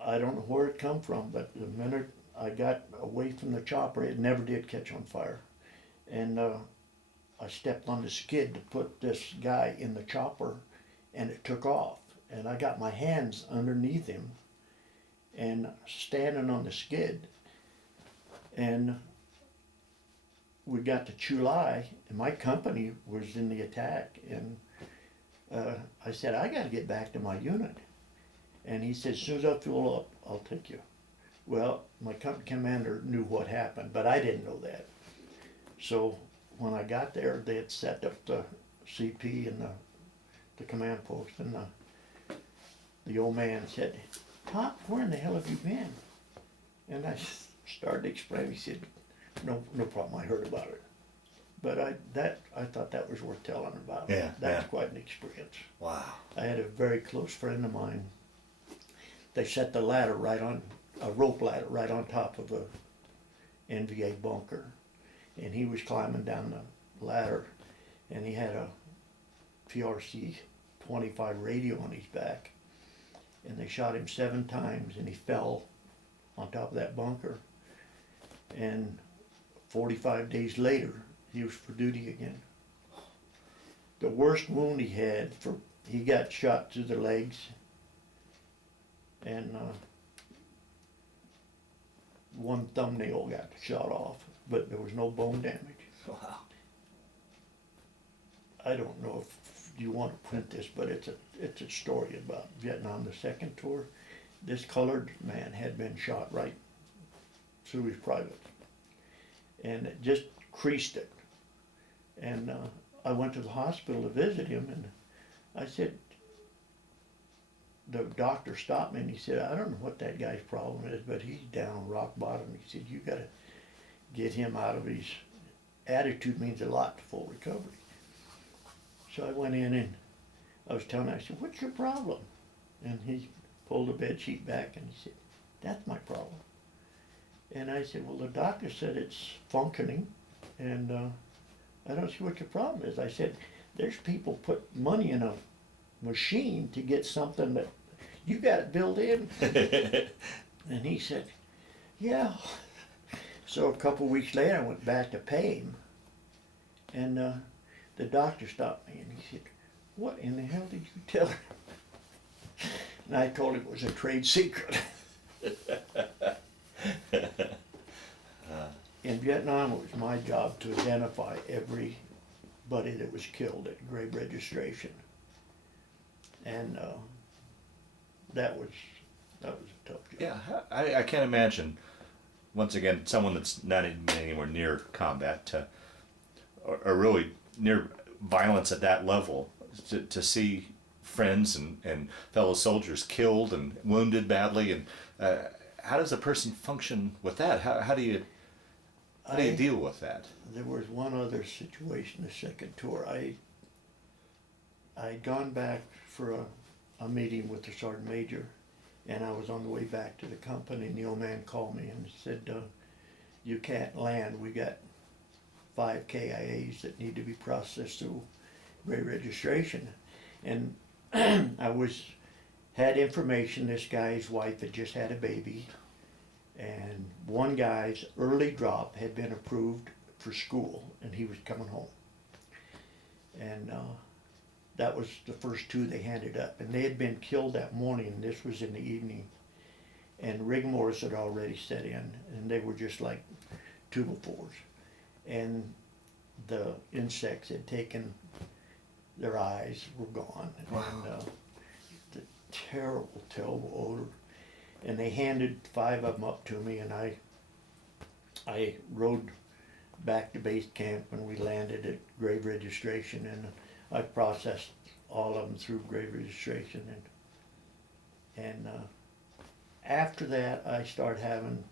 I don't know where it come from, but the minute I got away from the chopper, it never did catch on fire. And I stepped on the skid to put this guy in the chopper, and it took off. And I got my hands underneath him and standing on the skid. And we got to Chulai, and my company was in the attack. And I said, I got to get back to my unit. And he said, as soon as I fuel up, I'll take you. Well, my company commander knew what happened, but I didn't know that. So when I got there, they had set up the CP and the command post, and the old man said, Pop, where in the hell have you been? And I started explaining. He said, no problem, I heard about it. But I thought that was worth telling about. Yeah, That's yeah. quite an experience. Wow. I had a very close friend of mine. They set the ladder a rope ladder right on top of a NVA bunker. And he was climbing down the ladder, and he had a PRC 25 radio on his back. And they shot him 7 times, and he fell on top of that bunker. And 45 days later, he was for duty again. The worst wound he had, he got shot through the legs, and one thumbnail got shot off, but there was no bone damage. Wow. I don't know if you want to print this, but it's a story about Vietnam, the second tour. This colored man had been shot right through his private, and it just creased it. And I went to the hospital to visit him, and I said, the doctor stopped me and he said, I don't know what that guy's problem is, but he's down rock bottom. He said, you got to get him out of his attitude means a lot to full recovery. So I went in and I was telling him, I said, what's your problem? And he pulled the bed sheet back and he said, that's my problem. And I said, well, the doctor said it's functioning, and I don't see what your problem is. I said, there's people put money in a machine to get something that you got it built in. And he said, yeah. So a couple weeks later, I went back to pay him, and the doctor stopped me and he said, what in the hell did you tell her? And I told him it was a trade secret. In Vietnam, it was my job to identify everybody that was killed at grave registration. And that was a tough job. Yeah, I can't imagine, once again, someone that's not even anywhere near combat or really near violence at that level, to see friends and fellow soldiers killed and wounded badly, and how does a person function with that? How do you deal with that? There was one other situation, the second tour. I'd gone back for a meeting with the sergeant major, and I was on the way back to the company, and the old man called me and said, you can't land. We got 5 KIAs that need to be processed through, great registration, and had information. This guy's wife had just had a baby, and one guy's early drop had been approved for school, and he was coming home. And that was the first two they handed up, and they had been killed that morning, and this was in the evening, and rigor mortis had already set in, and they were just like 2x4s, and the insects had taken their eyes, were gone, Wow. and the terrible, terrible odor. And they handed 5 of them up to me, and I rode back to base camp, and we landed at grave registration, and I processed all of them through grave registration, and after that I started having,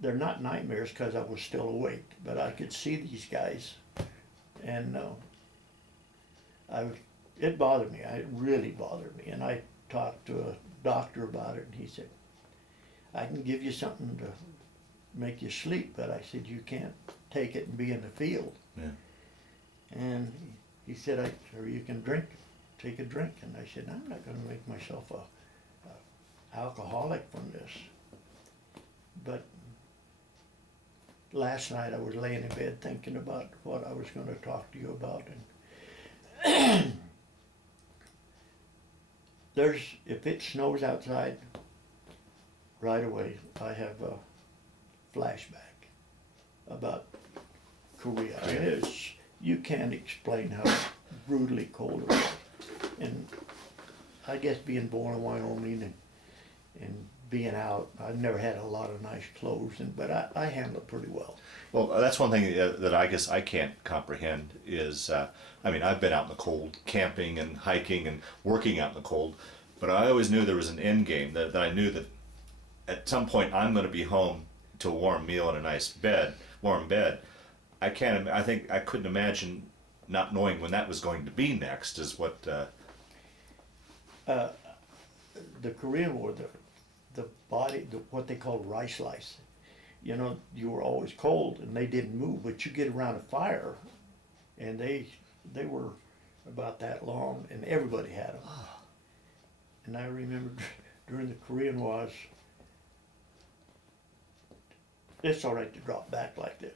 they're not nightmares because I was still awake, but I could see these guys, and it bothered me. It really bothered me, and I talked to a doctor about it, and he said, I can give you something to make you sleep, but I said, you can't take it and be in the field. Yeah. And he said, or you can take a drink. And I said, I'm not going to make myself a alcoholic from this. But last night I was laying in bed thinking about what I was going to talk to you about. And if it snows outside, right away I have a flashback about Korea. I mean, you can't explain how brutally cold it was. And I guess being born in Wyoming and being out, I've never had a lot of nice clothes, but I handle it pretty well. Well, that's one thing that I guess I can't comprehend is, I mean, I've been out in the cold, camping and hiking and working out in the cold, but I always knew there was an end game, that I knew that at some point I'm going to be home to a warm meal and a nice bed, warm bed. I think I couldn't imagine not knowing when that was going to be next is what... The Korean War, the body, what they call rice lice, you know, you were always cold and they didn't move, but you get around a fire and they were about that long, and everybody had them. And I remember during the Korean Wars, it's all right to drop back like this.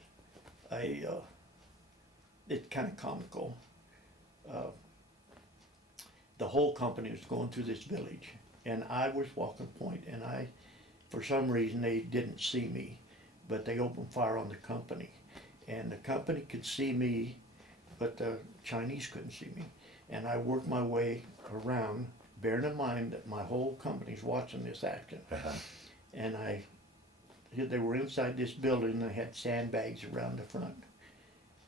It's kind of comical. The whole company was going through this village, and I was walking point, and for some reason they didn't see me, but they opened fire on the company, and the company could see me, but the Chinese couldn't see me. And I worked my way around, bearing in mind that my whole company's watching this action. Uh-huh. And they were inside this building, and they had sandbags around the front.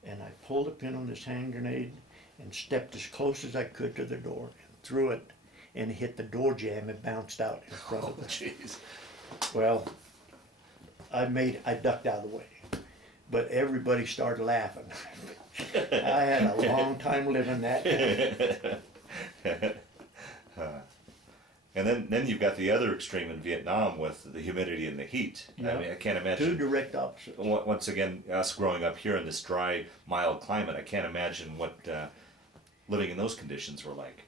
And I pulled a pin on this hand grenade and stepped as close as I could to the door and threw it, and it hit the door jamb and bounced out in front of Oh, it. jeez. Well, I ducked out of the way, but everybody started laughing. I had a long time living that day. And then you've got the other extreme in Vietnam with the humidity and the heat. Yeah. I mean, I can't Two imagine. direct opposites. Once again, us growing up here in this dry, mild climate, I can't imagine what living in those conditions were like.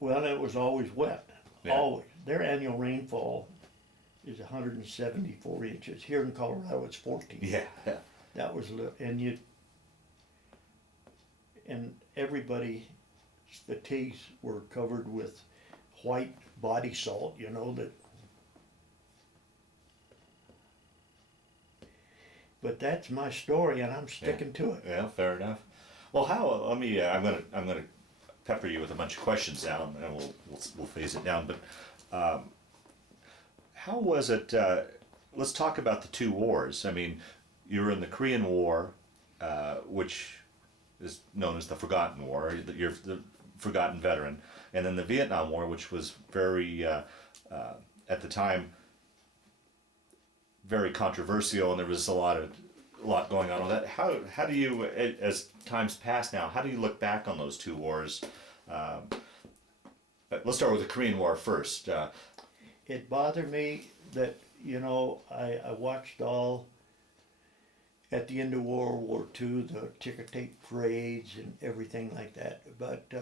Well, it was always wet, Yeah. always. Their annual rainfall is 174 inches. Here in Colorado, it's 14. Yeah. That was, and everybody's fatigues were covered with white body salt, you know, but that's my story, and I'm sticking to it. Yeah, fair enough. Well, let me, I'm gonna pepper you with a bunch of questions now, and we'll phase it down, but how was it, let's talk about the two wars. I mean, you were in the Korean War, which is known as the Forgotten War. You're the forgotten veteran. And then the Vietnam War, which was very, at the time, very controversial, and there was a lot going on that. How do you, as times pass now, how do you look back on those two wars? Let's start with the Korean War first. It bothered me that, you know, I watched all at the end of World War II, the ticker tape parades and everything like that. But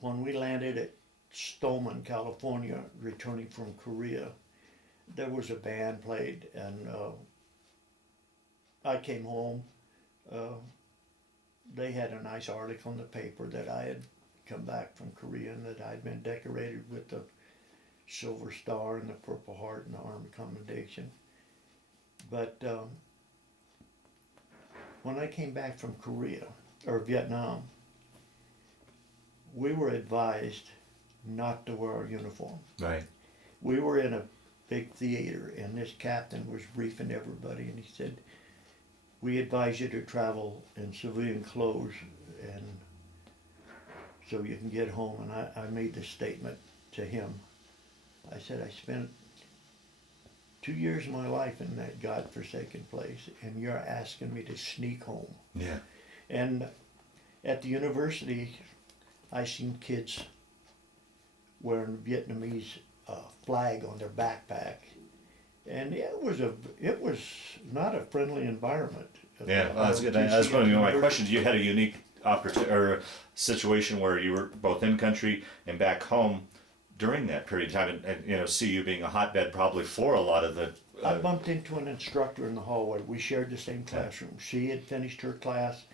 when we landed at Stoneman, California, returning from Korea, there was a band played, and I came home. They had a nice article in the paper that I had come back from Korea and that I'd been decorated with the Silver Star and the Purple Heart and the Army Commendation. But when I came back from Korea, or Vietnam, we were advised not to wear our uniform. Right. We were in a big theater, and this captain was briefing everybody, and he said, "We advise you to travel in civilian clothes, and so you can get home." And I made this statement to him. I said, "I spent 2 years of my life in that godforsaken place, and you're asking me to sneak home." Yeah. And at the university, I seen kids wearing Vietnamese flag on their backpack, and it was not a friendly environment. Yeah, well, that's good. That's one of my questions. You had a unique opportunity or situation where you were both in country and back home during that period of time, and CU being a hotbed probably for a lot of the. I bumped into an instructor in the hallway. We shared the same classroom. She had finished her class,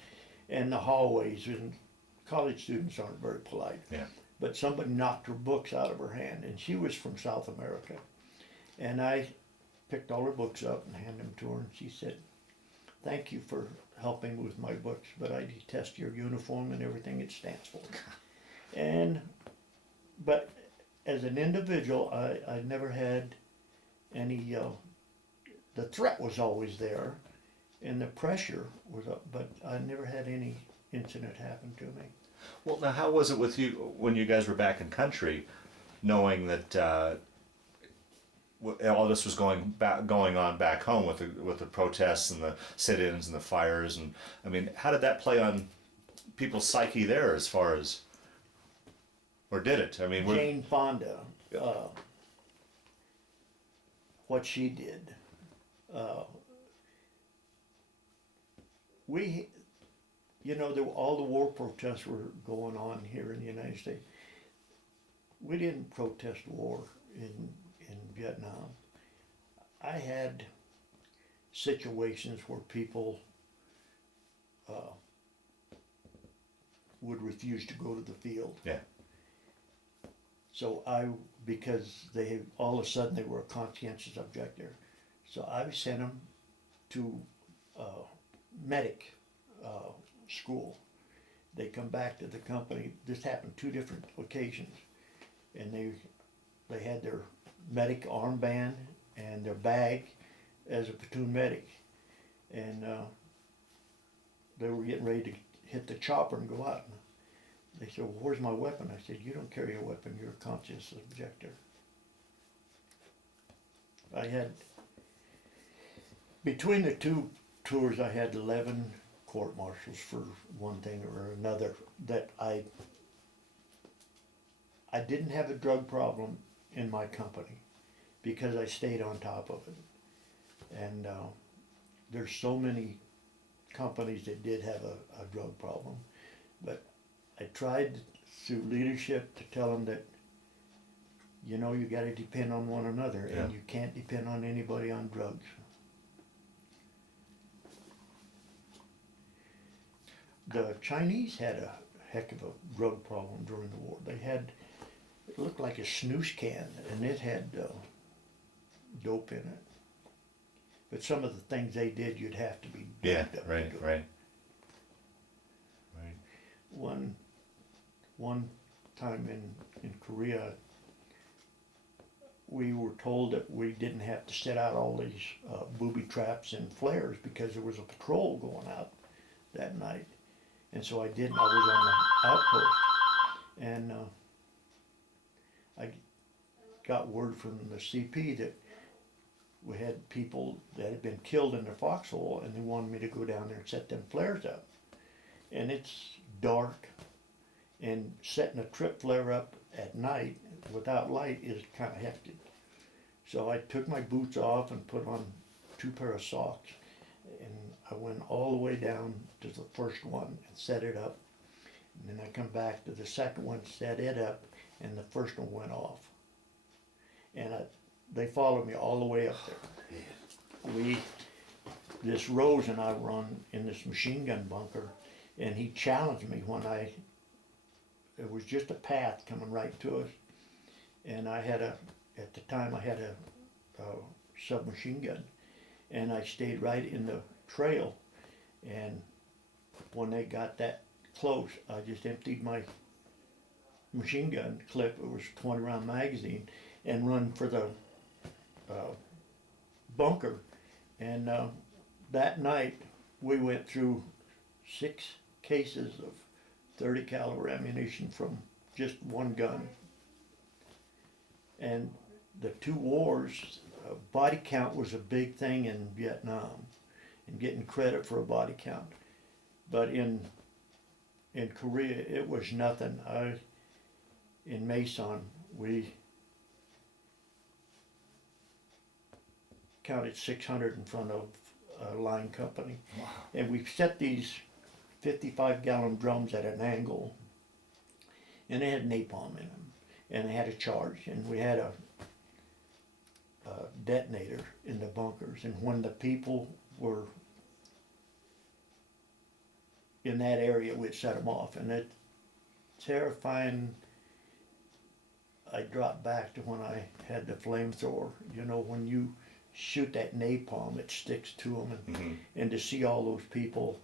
and the hallways, and college students aren't very polite. Yeah. But somebody knocked her books out of her hand, and she was from South America. And I picked all her books up and handed them to her, and she said, "Thank you for helping with my books, but I detest your uniform and everything it stands for." But as an individual, I never had any, the threat was always there, and the pressure was up, but I never had any incident happen to me. Well, now, how was it with you when you guys were back in country, knowing that all this was going on back home with the protests and the sit-ins and the fires, and I mean, how did that play on people's psyche there, as far as, or did it? I mean, Jane Fonda, what she did, all the war protests were going on here in the United States. We didn't protest war in Vietnam. I had situations where people would refuse to go to the field. Yeah. So because all of a sudden they were a conscientious objector, so I sent them to medic school. They come back to the company. This happened 2 different occasions, and they had their medic armband and their bag as a platoon medic, and they were getting ready to hit the chopper and go out. And they said, "Well, where's my weapon?" I said, "You don't carry a weapon. You're a conscientious objector." I had, between the 2 tours, I had 11 court-martials for one thing or another. That I didn't have a drug problem in my company because I stayed on top of it. And there's so many companies that did have a drug problem, but I tried through leadership to tell them that you got to depend on one another, Yeah. and you can't depend on anybody on drugs. The Chinese had a heck of a drug problem during the war. It looked like a snooze can, and it had dope in it. But some of the things they did, you'd have to be doped up to do it. Right. One time in Korea, we were told that we didn't have to set out all these booby traps and flares because there was a patrol going out that night. And so I didn't. I was on the outpost, and I got word from the CP that we had people that had been killed in the foxhole, and they wanted me to go down there and set them flares up. And it's dark, and setting a trip flare up at night without light is kind of hectic. So I took my boots off and put on 2 pair of socks, And I went all the way down to the first one and set it up. And then I come back to the second one, set it up, and the first one went off. And they followed me all the way up there. This Rose and I were in this machine gun bunker, and he challenged me it was just a path coming right to us. And at the time I had a submachine gun, and I stayed right in the trail. And when they got that close, I just emptied my machine gun clip, it was 20 round magazine, and run for the bunker. And that night we went through 6 cases of 30 caliber ammunition from just one gun. And the 2 wars, body count was a big thing in Vietnam, and getting credit for a body count. But in Korea, it was nothing. In Mason, we counted 600 in front of a line company. Wow. And we set these 55-gallon drums at an angle, and they had napalm in them, and they had a charge, and we had a detonator in the bunkers. And when the people were in that area, we'd set them off. And it terrifying. I dropped back to when I had the flamethrower. You know, when you shoot that napalm, it sticks to them, and to see all those people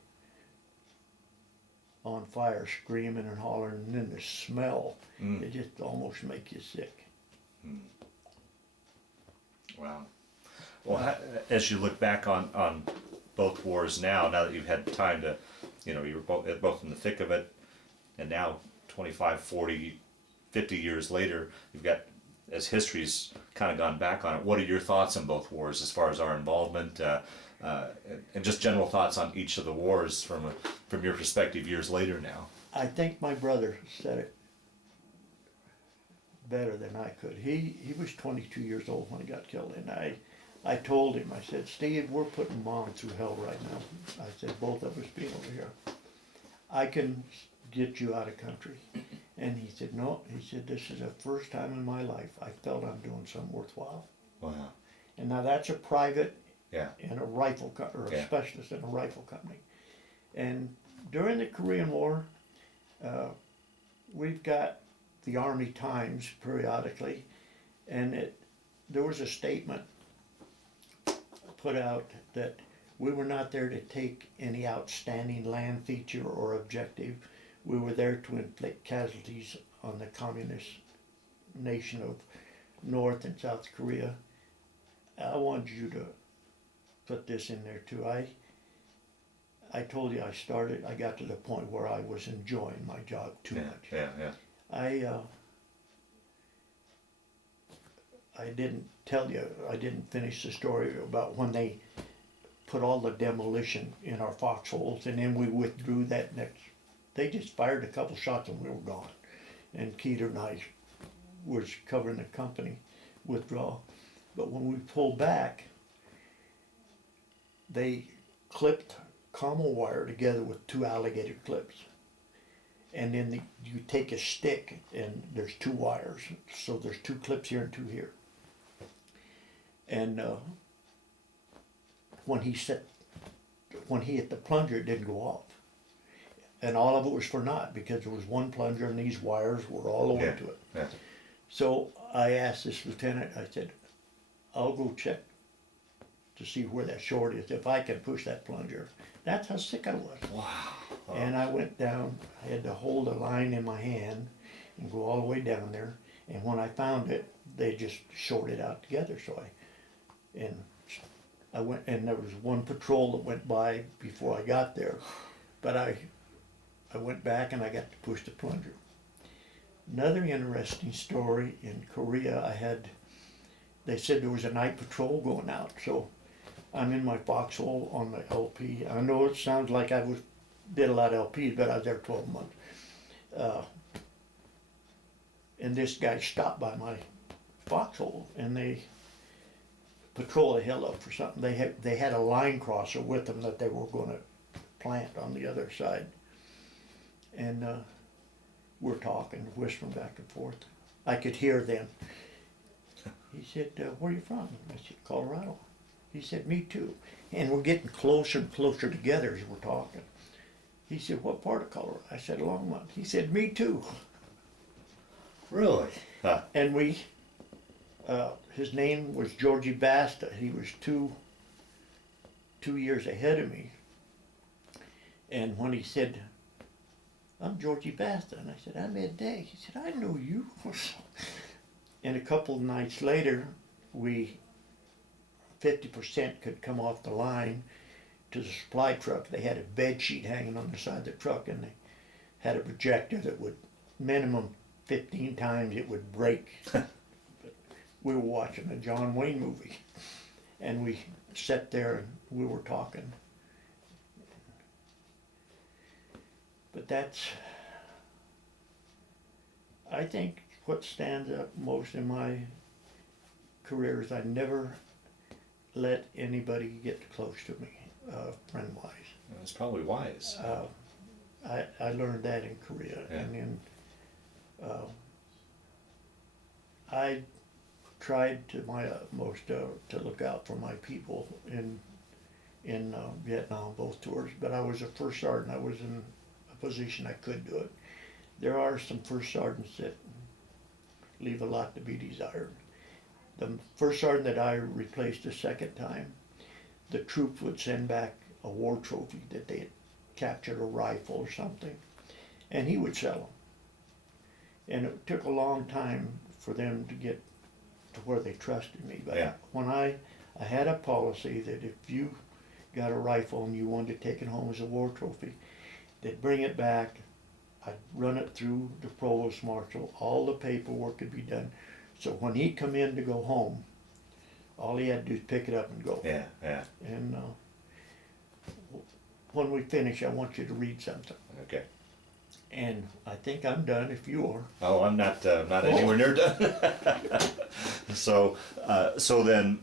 on fire screaming and hollering, and then the smell, it just almost makes you sick. Wow. Well, as you look back on both wars now that you've had time to, you know, you're both in the thick of it, and now 25, 40, 50 years later, you've got, as history's kind of gone back on it, what are your thoughts on both wars as far as our involvement, and just general thoughts on each of the wars from your perspective years later now? I think my brother said it better than I could. He was 22 years old when he got killed, and I told him, I said, Steve, we're putting Mom through hell right now. I said, both of us being over here. I can get you out of country. And he said, no. He said, this is the first time in my life I felt I'm doing something worthwhile. Wow. And now that's a private Yeah. in a rifle or a Yeah. specialist in a rifle company. And during the Korean War, we've got the Army Times periodically, and there was a statement put out that we were not there to take any outstanding land feature or objective. We were there to inflict casualties on the communist nation of North and South Korea. I want you to put this in there too. I told you I got to the point where I was enjoying my job too much. Yeah. I didn't tell you, I didn't finish the story about when they put all the demolition in our foxholes, and then we withdrew that next. They just fired a couple shots and we were gone. And Keeter and I was covering the company withdrawal. But when we pulled back, they clipped commo wire together with 2 alligator clips. And then you take a stick and there's 2 wires. So there's 2 clips here and 2 here. And when he hit the plunger, it didn't go off. And all of it was for naught because there was 1 plunger and these wires were all the way to it. Yeah. So I asked this lieutenant, I said, I'll go check to see where that short is, if I can push that plunger. That's how sick I was. Wow. And I went down, I had to hold a line in my hand and go all the way down there. And when I found it, they just shorted out together. So I went, and there was 1 patrol that went by before I got there. But I went back and I got to push the plunger. Another interesting story in Korea, they said there was a night patrol going out. So I'm in my foxhole on the LP. I know it sounds like I did a lot of LPs, but I was there 12 months. And this guy stopped by my foxhole, and they patrol the hill up for something. They had a line crosser with them that they were going to plant on the other side, and we're talking, whispering back and forth. I could hear them. He said, "Where are you from?" I said, "Colorado." He said, "Me too." And we're getting closer and closer together as we're talking. He said, "What part of Colorado?" I said, "Longmont." He said, "Me too." Really? Huh. And we, his name was Georgie Basta. He was two years ahead of me. And when he said, "I'm Georgie Basta," and I said, "I'm Ed Day," he said, "I know you." And a couple of nights later, 50% could come off the line to the supply truck. They had a bed sheet hanging on the side of the truck, and they had a projector that would minimum 15 times it would break. We were watching a John Wayne movie, and we sat there and we were talking. But that's, I think, what stands up most in my career is I never let anybody get close to me, friend-wise. That's probably wise. I learned that in Korea, Yeah. and then I tried to my utmost to look out for my people in Vietnam, both tours. But I was a first sergeant. I was in a position I could do it. There are some first sergeants that leave a lot to be desired. The first sergeant that I replaced the second time, the troops would send back a war trophy that they had captured, a rifle or something, and he would sell them. And it took a long time for them to get to where they trusted me. But Yeah. when I had a policy that if you got a rifle and you wanted to take it home as a war trophy, they'd bring it back. I'd run it through the provost marshal. All the paperwork could be done. So when he'd come in to go home, all he had to do is pick it up and go. Yeah, yeah. And when we finish, I want you to read something. Okay. And I think I'm done if you are. Oh, I'm not anywhere near done. So then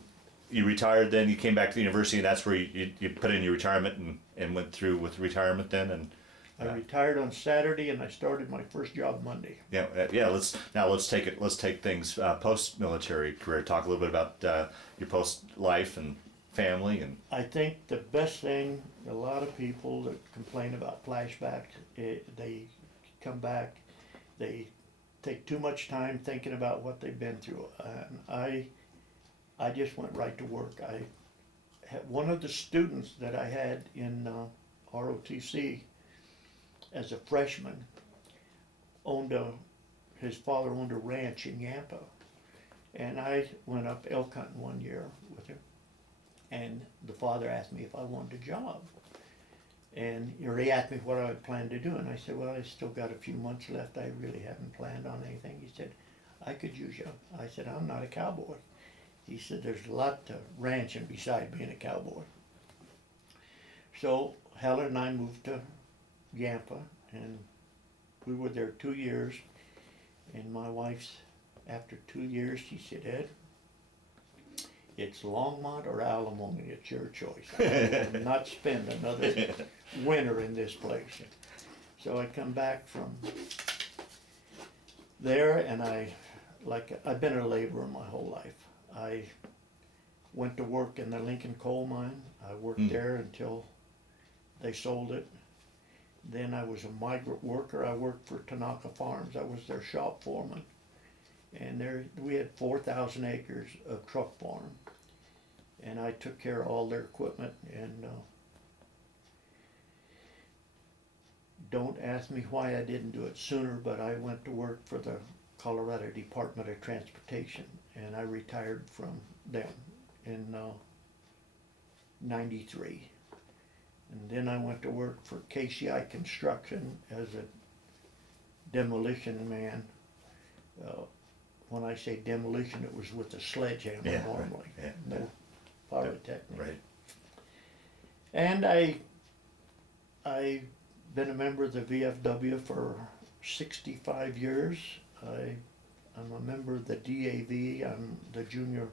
you retired. Then you came back to the university, and that's where you put in your retirement and went through with retirement then. And I retired on Saturday, and I started my first job Monday. yeah. Let's take things post military career. Talk a little bit about your post life and family and. I think the best thing, a lot of people that complain about flashbacks, they come back, they take too much time thinking about what they've been through. And I just went right to work. I had one of the students that I had in ROTC as a freshman his father owned a ranch in Yampa. And I went up elk hunting one year with him. And the father asked me if I wanted a job. And he asked me what I would plan to do. And I said, well, I still got a few months left. I really haven't planned on anything. He said, I could use you. I said, I'm not a cowboy. He said, there's a lot to ranching beside being a cowboy. So Helen and I moved to Yampa, and we were there 2 years. And my wife's, after 2 years, she said, Ed, it's Longmont or Alimony, it's your choice. I will not spend another winter in this place. So I come back from there, and I've been a laborer my whole life. I went to work in the Lincoln coal mine. I worked there until they sold it. Then I was a migrant worker. I worked for Tanaka Farms. I was their shop foreman. And we had 4,000 acres of truck farm. And I took care of all their equipment. And don't ask me why I didn't do it sooner, but I went to work for the Colorado Department of Transportation, and I retired from them in '93. And then I went to work for KCI Construction as a demolition man. When I say demolition, it was with a sledgehammer normally, no pyrotechnics. Right. And I've been a member of the VFW for 65 years. I'm a member of the DAV. I'm the junior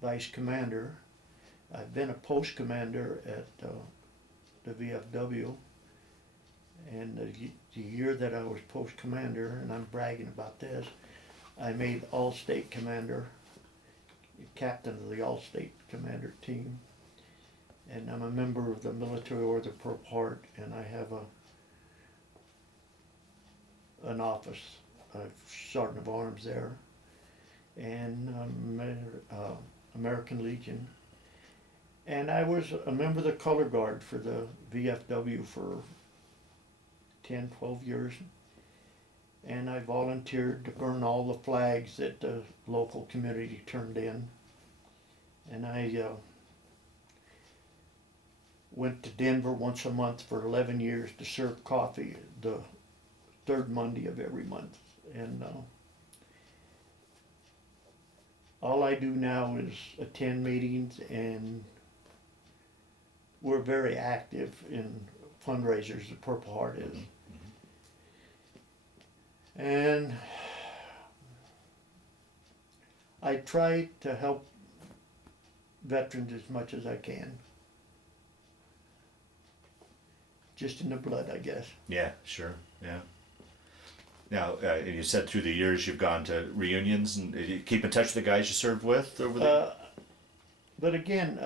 vice commander. I've been a post commander at the VFW, and the year that I was post commander, and I'm bragging about this, I made all-state commander, captain of the all-state commander team, and I'm a member of the Military Order of Purple Heart, and I have an office of Sergeant of Arms there, and American Legion. And I was a member of the Color Guard for the VFW for 10, 12 years. And I volunteered to burn all the flags that the local community turned in. And I went to Denver once a month for 11 years to serve coffee the third Monday of every month. And all I do now is attend meetings, and we're very active in fundraisers, the Purple Heart is. And I try to help veterans as much as I can. Just in the blood, I guess. Yeah, sure, yeah. Now, you said through the years you've gone to reunions, and you keep in touch with the guys you served with over the... But again,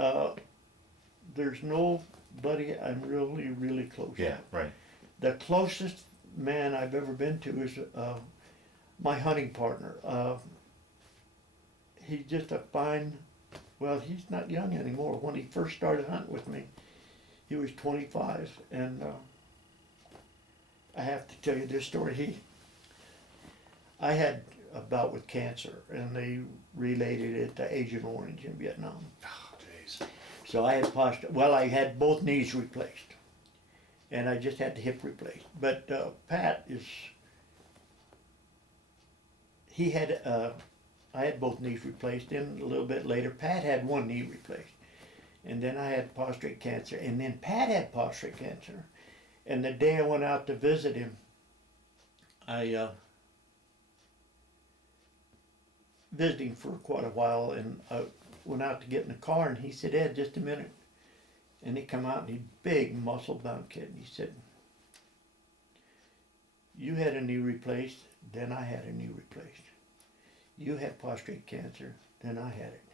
there's nobody I'm really, really close to. Yeah, right. The closest man I've ever been to is my hunting partner. He's just a fine, well, he's not young anymore. When he first started hunting with me, he was 25, and I have to tell you this story. I had a bout with cancer, and they related it to Agent Orange in Vietnam. Oh, jeez. So I had I had both knees replaced, and I just had the hip replaced. But Pat is, I had both knees replaced. Then a little bit later, Pat had one knee replaced. And then I had prostate cancer, and then Pat had prostate cancer. And the day I went out to visit him, I visited him for quite a while, and I went out to get in the car, and he said, "Ed, just a minute." And he come out, and he's big, muscle-bound kid, and he said, "You had a knee replaced, then I had a knee replaced. You had prostate cancer, then I had it."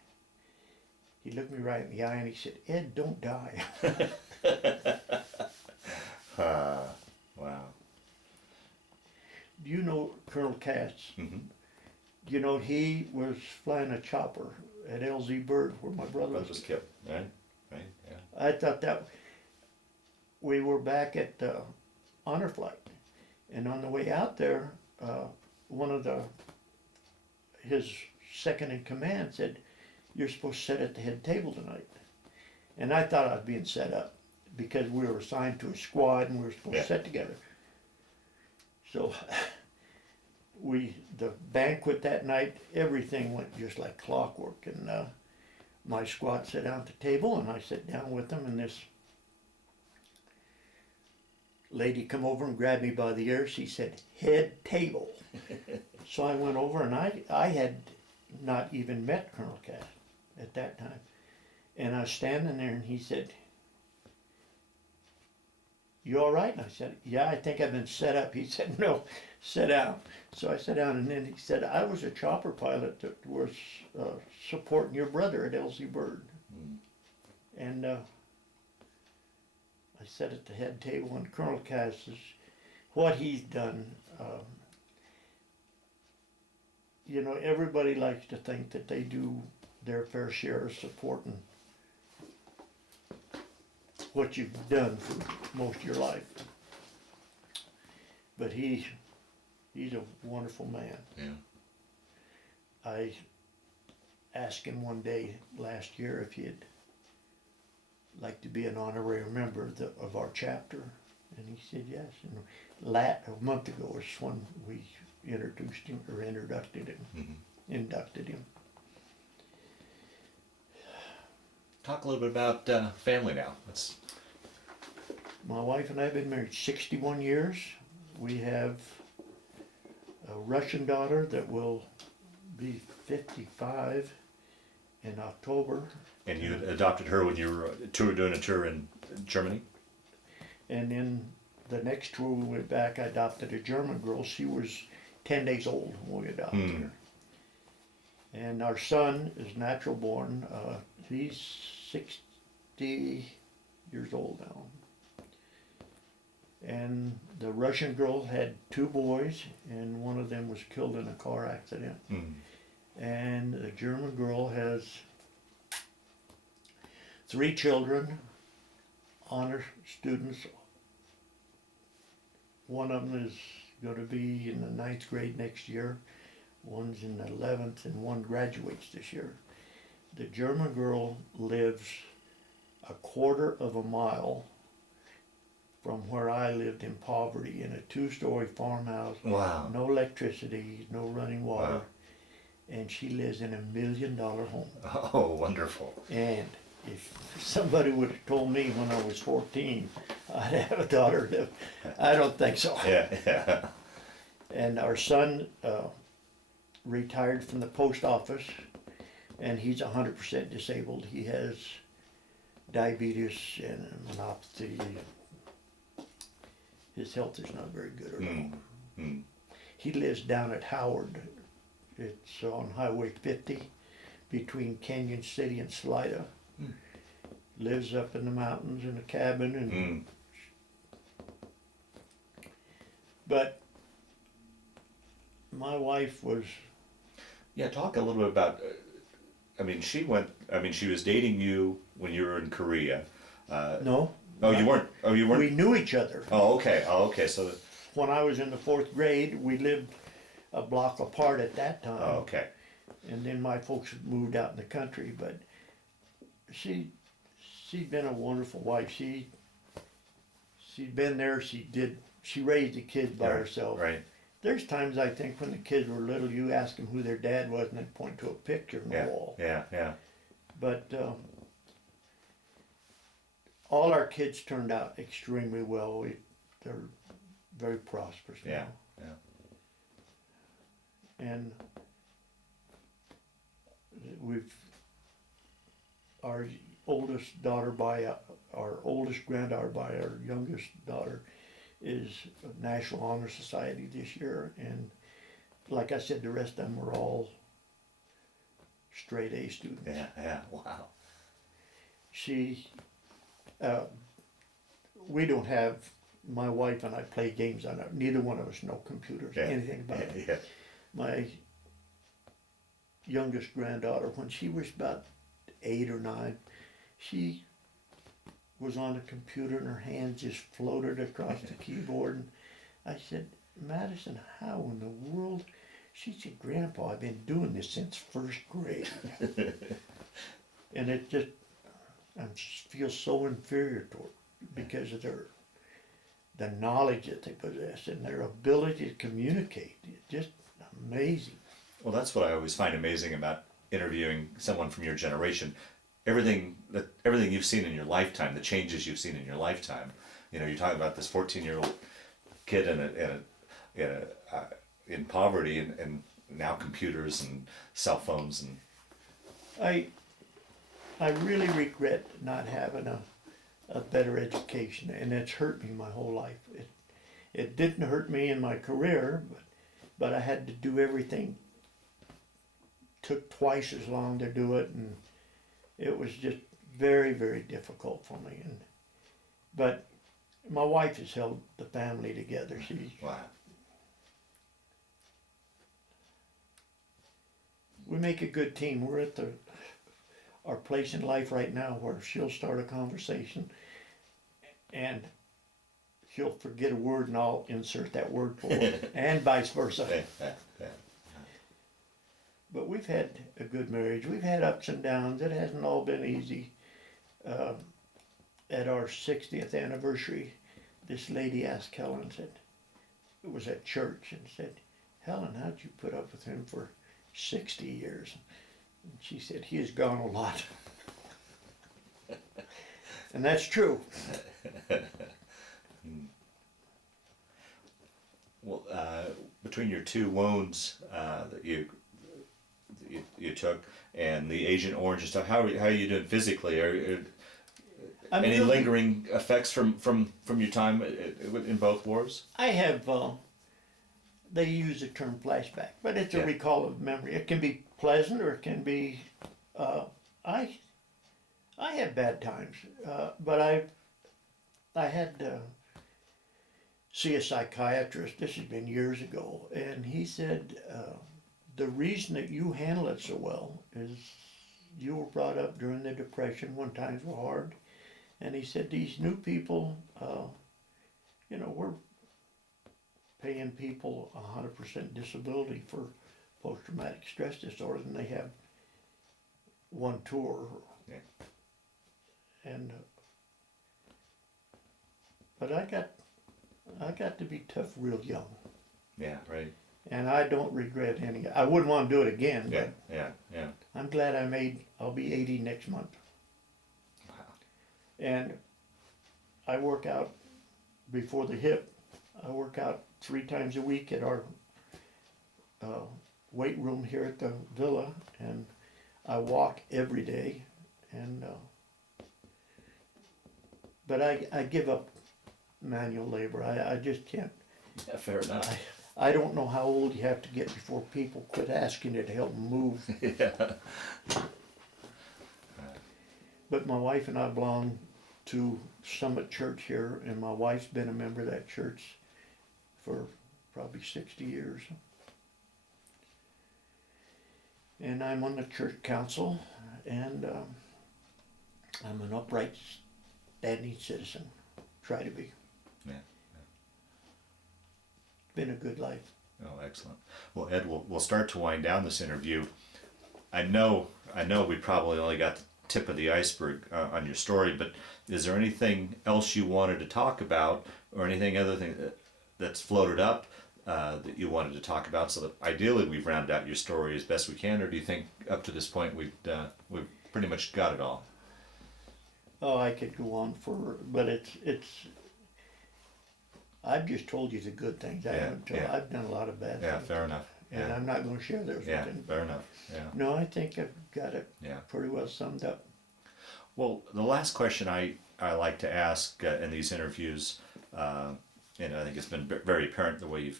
He looked me right in the eye and he said, "Ed, don't die." Wow. Do you know Colonel Katz? Mm-hmm. You know, he was flying a chopper at LZ Bird where my brother was killed, right? Right, yeah. I thought that we were back at honor flight, and on the way out there, one of his second in command said, "You're supposed to sit at the head table tonight." And I thought I was being set up because we were assigned to a squad and we were supposed to sit together. So the banquet that night, everything went just like clockwork, and my squad sat down at the table and I sat down with them, and this lady come over and grabbed me by the ear. She said, "Head table." So I went over, and I had not even met Colonel Cass at that time. And I was standing there, and he said, "You all right?" And I said, "Yeah, I think I've been set up." He said, "No, sit down." So I sat down, and then he said, "I was a chopper pilot that was supporting your brother at LZ Bird." Mm. And I sat at the head table, and Colonel Cass is, what he's done, you know, everybody likes to think that they do their fair share of supporting what you've done for most of your life. But he's a wonderful man. Yeah. I asked him one day last year if he'd like to be an honorary member of our chapter, and he said yes. And a month ago was when we introduced him, or inducted him. Talk a little bit about family now. My wife and I have been married 61 years. We have a Russian daughter that will be 55, in October. And you adopted her when you were doing a tour in Germany? And then the next tour we went back, I adopted a German girl. She was 10 days old when we adopted her. And our son is natural born. He's 60 years old now. And the Russian girl had 2 boys, and one of them was killed in a car accident. And the German girl has 3 children, honor students. One of them is going to be in the 9th grade next year. One's in the 11th, and one graduates this year. The German girl lives a quarter of a mile from where I lived in poverty in a 2-story farmhouse. Wow. No electricity, no running water. Wow. And she lives in $1 million home. Oh, wonderful. And if somebody would have told me when I was 14 I'd have a daughter, I don't think so. Yeah. And our son retired from the post office, and he's 100% disabled. He has diabetes and neuropathy. His health is not very good at all. He lives down at Howard. It's on Highway 50 between Canyon City and Salida. Lives up in the mountains in a cabin, and but my wife was. Yeah, talk a little bit about. She was dating you when you were in Korea. No. Oh, you weren't. Oh, you weren't. We knew each other. Oh, okay. So. When I was in the 4th grade, we lived a block apart at that time. Oh, okay. And then my folks moved out in the country, but she'd been a wonderful wife. She'd been there. She raised the kids by herself. Right. There's times I think when the kids were little, you ask them who their dad was, and they point to a picture on the wall. Yeah. But all our kids turned out extremely well. They're very prosperous now. Yeah. And our oldest daughter our oldest granddaughter by our youngest daughter is a National Honor Society this year, and like I said, the rest of them were all straight A students. Yeah, wow. We don't have, my wife and I play games on it. Neither one of us know computers, anything about it. Yeah. My youngest granddaughter, when she was about 8 or 9, she was on a computer and her hands just floated across the keyboard. And I said, Madison, how in the world? She said, Grandpa, I've been doing this since 1st grade. And it just, I feel so inferior to her because of the knowledge that they possess and their ability to communicate. It's just amazing. Well, that's what I always find amazing about interviewing someone from your generation. Everything you've seen in your lifetime, the changes you've seen in your lifetime. You're talking about this 14-year-old kid in poverty, and now computers and cell phones and. I really regret not having a better education, and it's hurt me my whole life. It didn't hurt me in my career, but I had to do everything. Took twice as long to do it, and it was just very, very difficult for me. But my wife has held the family together. Wow. We make a good team. We're at our place in life right now where she'll start a conversation and she'll forget a word and I'll insert that word for her, and vice versa. But we've had a good marriage. We've had ups and downs. It hasn't all been easy. At our 60th anniversary, this lady asked Helen, said, it was at church, and said, Helen, how'd you put up with him for 60 years? And she said, he has gone a lot. And that's true. Well, between your 2 wounds that you you took and the Agent Orange and stuff. How are you doing physically? I'm Any really- lingering effects from your time in both wars? I have, they use the term flashback, but it's a Yeah. recall of memory. It can be pleasant or it can be, I have bad times, but I had see a psychiatrist, this has been years ago, and he said, the reason that you handle it so well is you were brought up during the Depression when times were hard. And he said, these new people, we're paying people 100% disability for post-traumatic stress disorder, and they have one tour. Yeah. And, but I got to be tough real young. Yeah, right. And I don't regret any. I wouldn't want to do it again, Yeah, but yeah. I'm glad I'll be 80 next month. Wow. And I work out before the hip. I work out 3 times a week at our weight room here at the villa, and I walk every day. And but I give up manual labor. I just can't. Yeah, fair enough. I don't know how old you have to get before people quit asking you to help them move. Yeah. But my wife and I belong to Summit Church here, and my wife's been a member of that church for probably 60 years. And I'm on the church council, and I'm an upright, standing citizen. Try to be. Yeah. Been a good life. Oh, excellent. Well, Ed, we'll start to wind down this interview. I know we probably only got the tip of the iceberg on your story, but is there anything else you wanted to talk about, or anything other thing that's floated up that you wanted to talk about, so that ideally we've rounded out your story as best we can, or do you think up to this point we've pretty much got it all? Oh, I could go on but it's. I've just told you the good things. I've done a lot of bad Yeah, things. fair enough. And Yeah. I'm not going to share those Yeah, with you. fair enough. Yeah. No, I think I've got it Yeah. pretty well summed up. Well, the last question I like to ask in these interviews, and I think it's been very apparent the way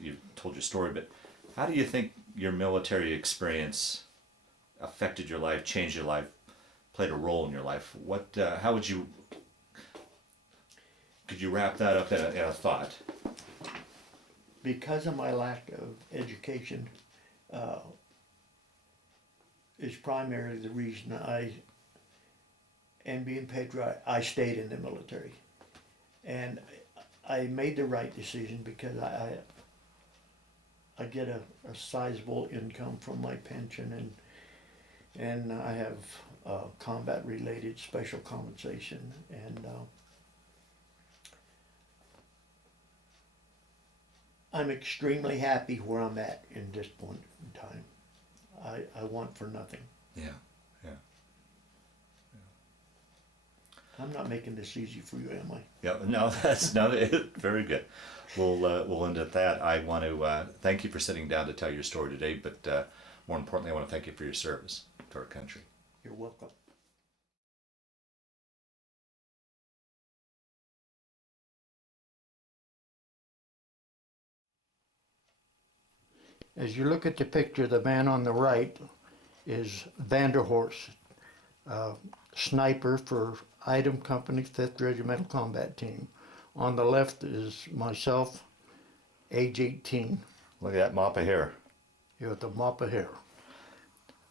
you've told your story, but how do you think your military experience affected your life, changed your life, played a role in your life? How would you? Could you wrap that up in a thought? Because of my lack of education, is primarily the reason and being patriotic, I stayed in the military. And I made the right decision because I get a sizable income from my pension, and I have combat related special compensation, and I'm extremely happy where I'm at in this point in time. I want for nothing. Yeah. I'm not making this easy for you, am I? Yeah. No, that's very good. We'll end at that. I want to thank you for sitting down to tell your story today, but more importantly, I want to thank you for your service to our country. You're welcome. As you look at the picture, the man on the right is Vanderhorst, sniper for Item Company, 5th Regimental Combat Team. On the left is myself, age 18, Look at that mop of hair. with a mop of hair.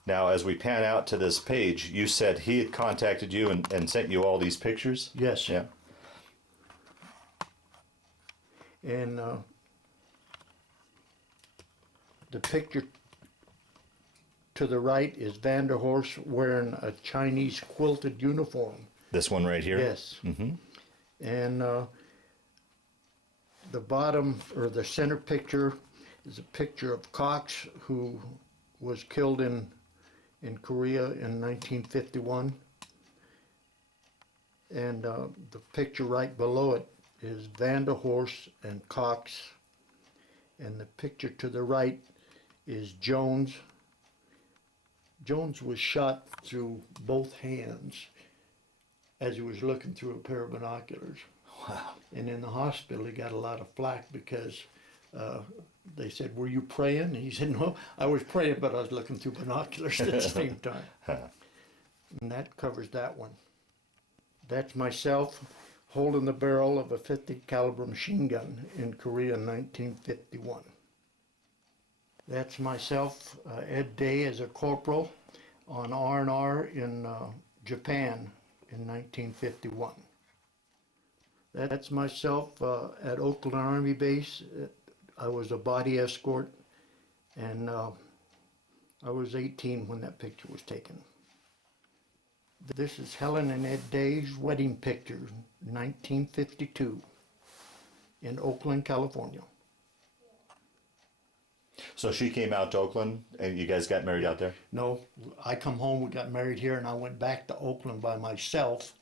Now, as we pan out to this page, you said he had contacted you and sent you all these pictures? Yes. Yeah. And the picture to the right is Vanderhorst wearing a Chinese quilted uniform. This one right here? Yes. Mm-hmm. And the bottom, or the center picture, is a picture of Cox, who was killed in Korea in 1951. And the picture right below it is Vanderhorst and Cox. And the picture to the right is Jones Jones was shot through both hands as he was looking through a pair of binoculars. Wow. And in the hospital, he got a lot of flack because they said, "Were you praying?" And he said, "No, I was praying, but I was looking through binoculars at the same time." And that covers that one. That's myself holding the barrel of a 50 caliber machine gun in Korea in 1951. That's myself, Ed Day, as a corporal on R&R in Japan in 1951. That's myself at Oakland Army Base. I was a body escort, and I was 18 when that picture was taken. This is Helen and Ed Day's wedding picture, 1952, in Oakland, California. So she came out to Oakland and you guys got married out there? No, I come home, we got married here, and I went back to Oakland by myself,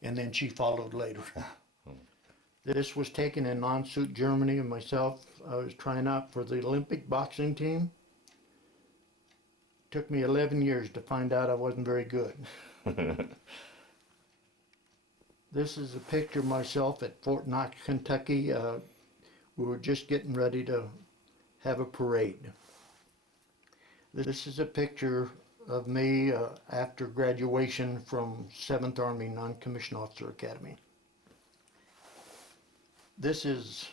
and then she followed later. This was taken in Landshut, Germany, and myself. I was trying out for the Olympic boxing team. Took me 11 years to find out I wasn't very good. This is a picture of myself at Fort Knox, Kentucky. We were just getting ready to have a parade. This is a picture of me after graduation from 7th Army Non-Commissioned Officer Academy. This is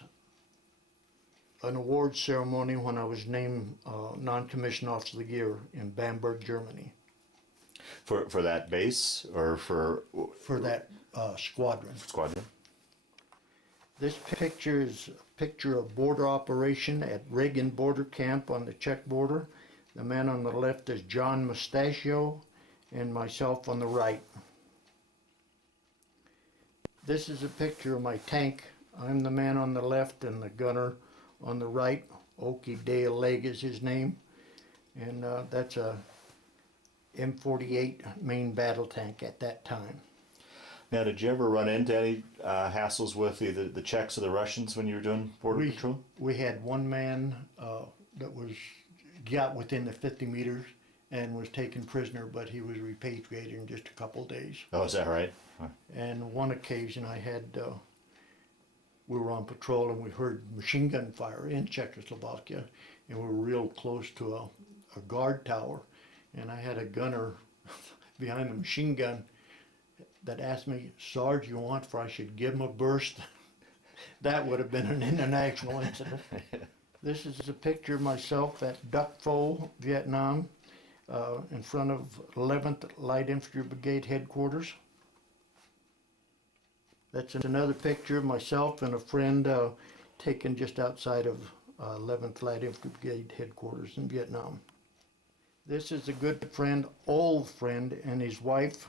an award ceremony when I was named Non-Commissioned Officer of the Year in Bamberg, Germany. For that base or for that squadron. Squadron? This picture is a picture of border operation at Reagan Border Camp on the Czech border. The man on the left is John Mustachio, and myself on the right. This is a picture of my tank. I'm the man on the left and the gunner on the right. Okie Dale Leg is his name. And that's a M48 main battle tank at that time. Now, did you ever run into any hassles with either the Czechs or the Russians when you were doing border patrol? We had one man that got within the 50 meters and was taken prisoner, but he was repatriated in just a couple of days. Oh, is that right? Huh. And one occasion I had, we were on patrol and we heard machine gun fire in Czechoslovakia, and we were real close to a guard tower, and I had a gunner behind the machine gun that asked me, "Sarge, you want if I should give him a burst?" That would have been an international incident. This is a picture of myself at Duck Pho, Vietnam, in front of 11th Light Infantry Brigade headquarters. That's another picture of myself and a friend taken just outside of 11th Light Infantry Brigade headquarters in Vietnam. This is a good friend, old friend, and his wife,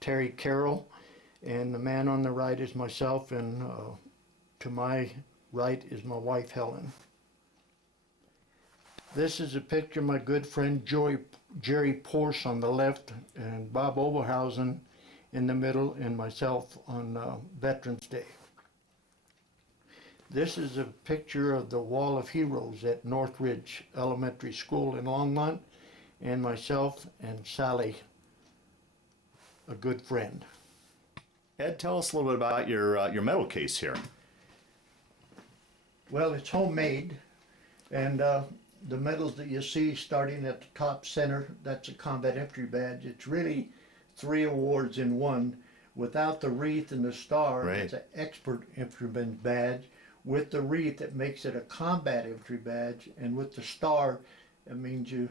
Terry Carroll, and the man on the right is myself, and to my right is my wife, Helen. This is a picture of my good friend Jerry Porsche on the left, and Bob Oberhausen in the middle, and myself on Veterans Day. This is a picture of the Wall of Heroes at Northridge Elementary School in Longmont, and myself and Sally, a good friend. Ed, tell us a little bit about your medal case here. Well, it's homemade, and the medals that you see starting at the top center, that's a combat infantry badge. It's really 3 awards in one. Without the wreath and the star, Right. It's an expert infantryman badge. With the wreath, it makes it a combat infantry badge, and with the star, it means you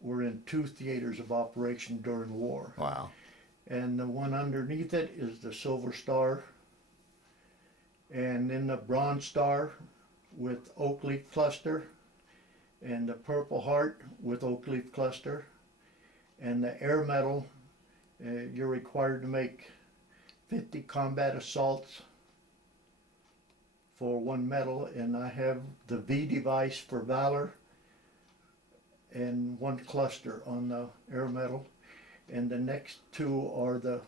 were in 2 theaters of operation during war. Wow. And the one underneath it is the silver star, and then the bronze star with oak leaf cluster, and the purple heart with oak leaf cluster, and the air medal. You're required to make 50 combat assaults for 1 medal, and I have the V device for valor and 1 cluster on the air medal, and the next 2 are the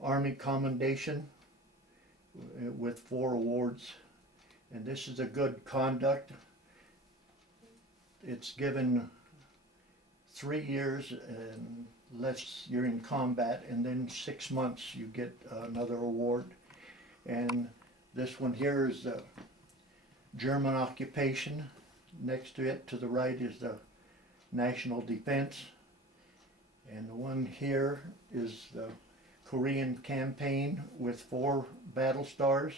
Army Commendation with 4 awards, and this is a good conduct. It's given 3 years unless you're in combat, and then 6 months you get another award. And this one here is the German occupation. Next to it, to the right, is the national defense. And the one here is the Korean campaign with 4 battle stars.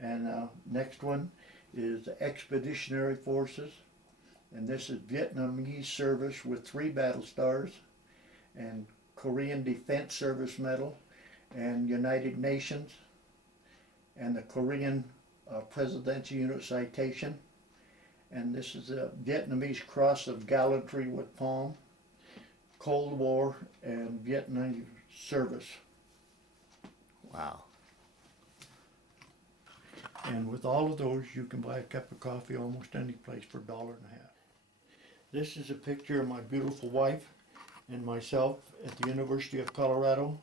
And next one is the Expeditionary Forces. And this is Vietnamese service with 3 battle stars, and Korean Defense Service Medal, and United Nations, and the Korean Presidential Unit Citation. And this is the Vietnamese Cross of Gallantry with Palm, Cold War, and Vietnam service. Wow. And with all of those, you can buy a cup of coffee almost any place for $1.50. This is a picture of my beautiful wife and myself at the University of Colorado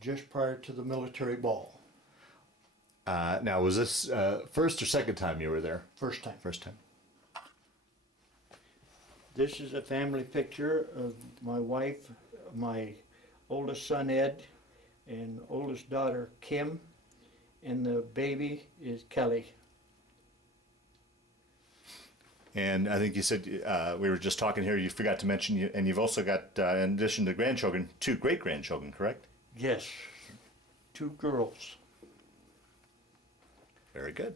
just prior to the military ball. Now, was this first or second time you were there? First time. First time. This is a family picture of my wife, my oldest son Ed, and oldest daughter Kim, and the baby is Kelly. And I think you said, we were just talking here, you forgot to mention, and you've also got, in addition to grandchildren, 2 great-grandchildren, correct? Yes, 2 girls. Very good.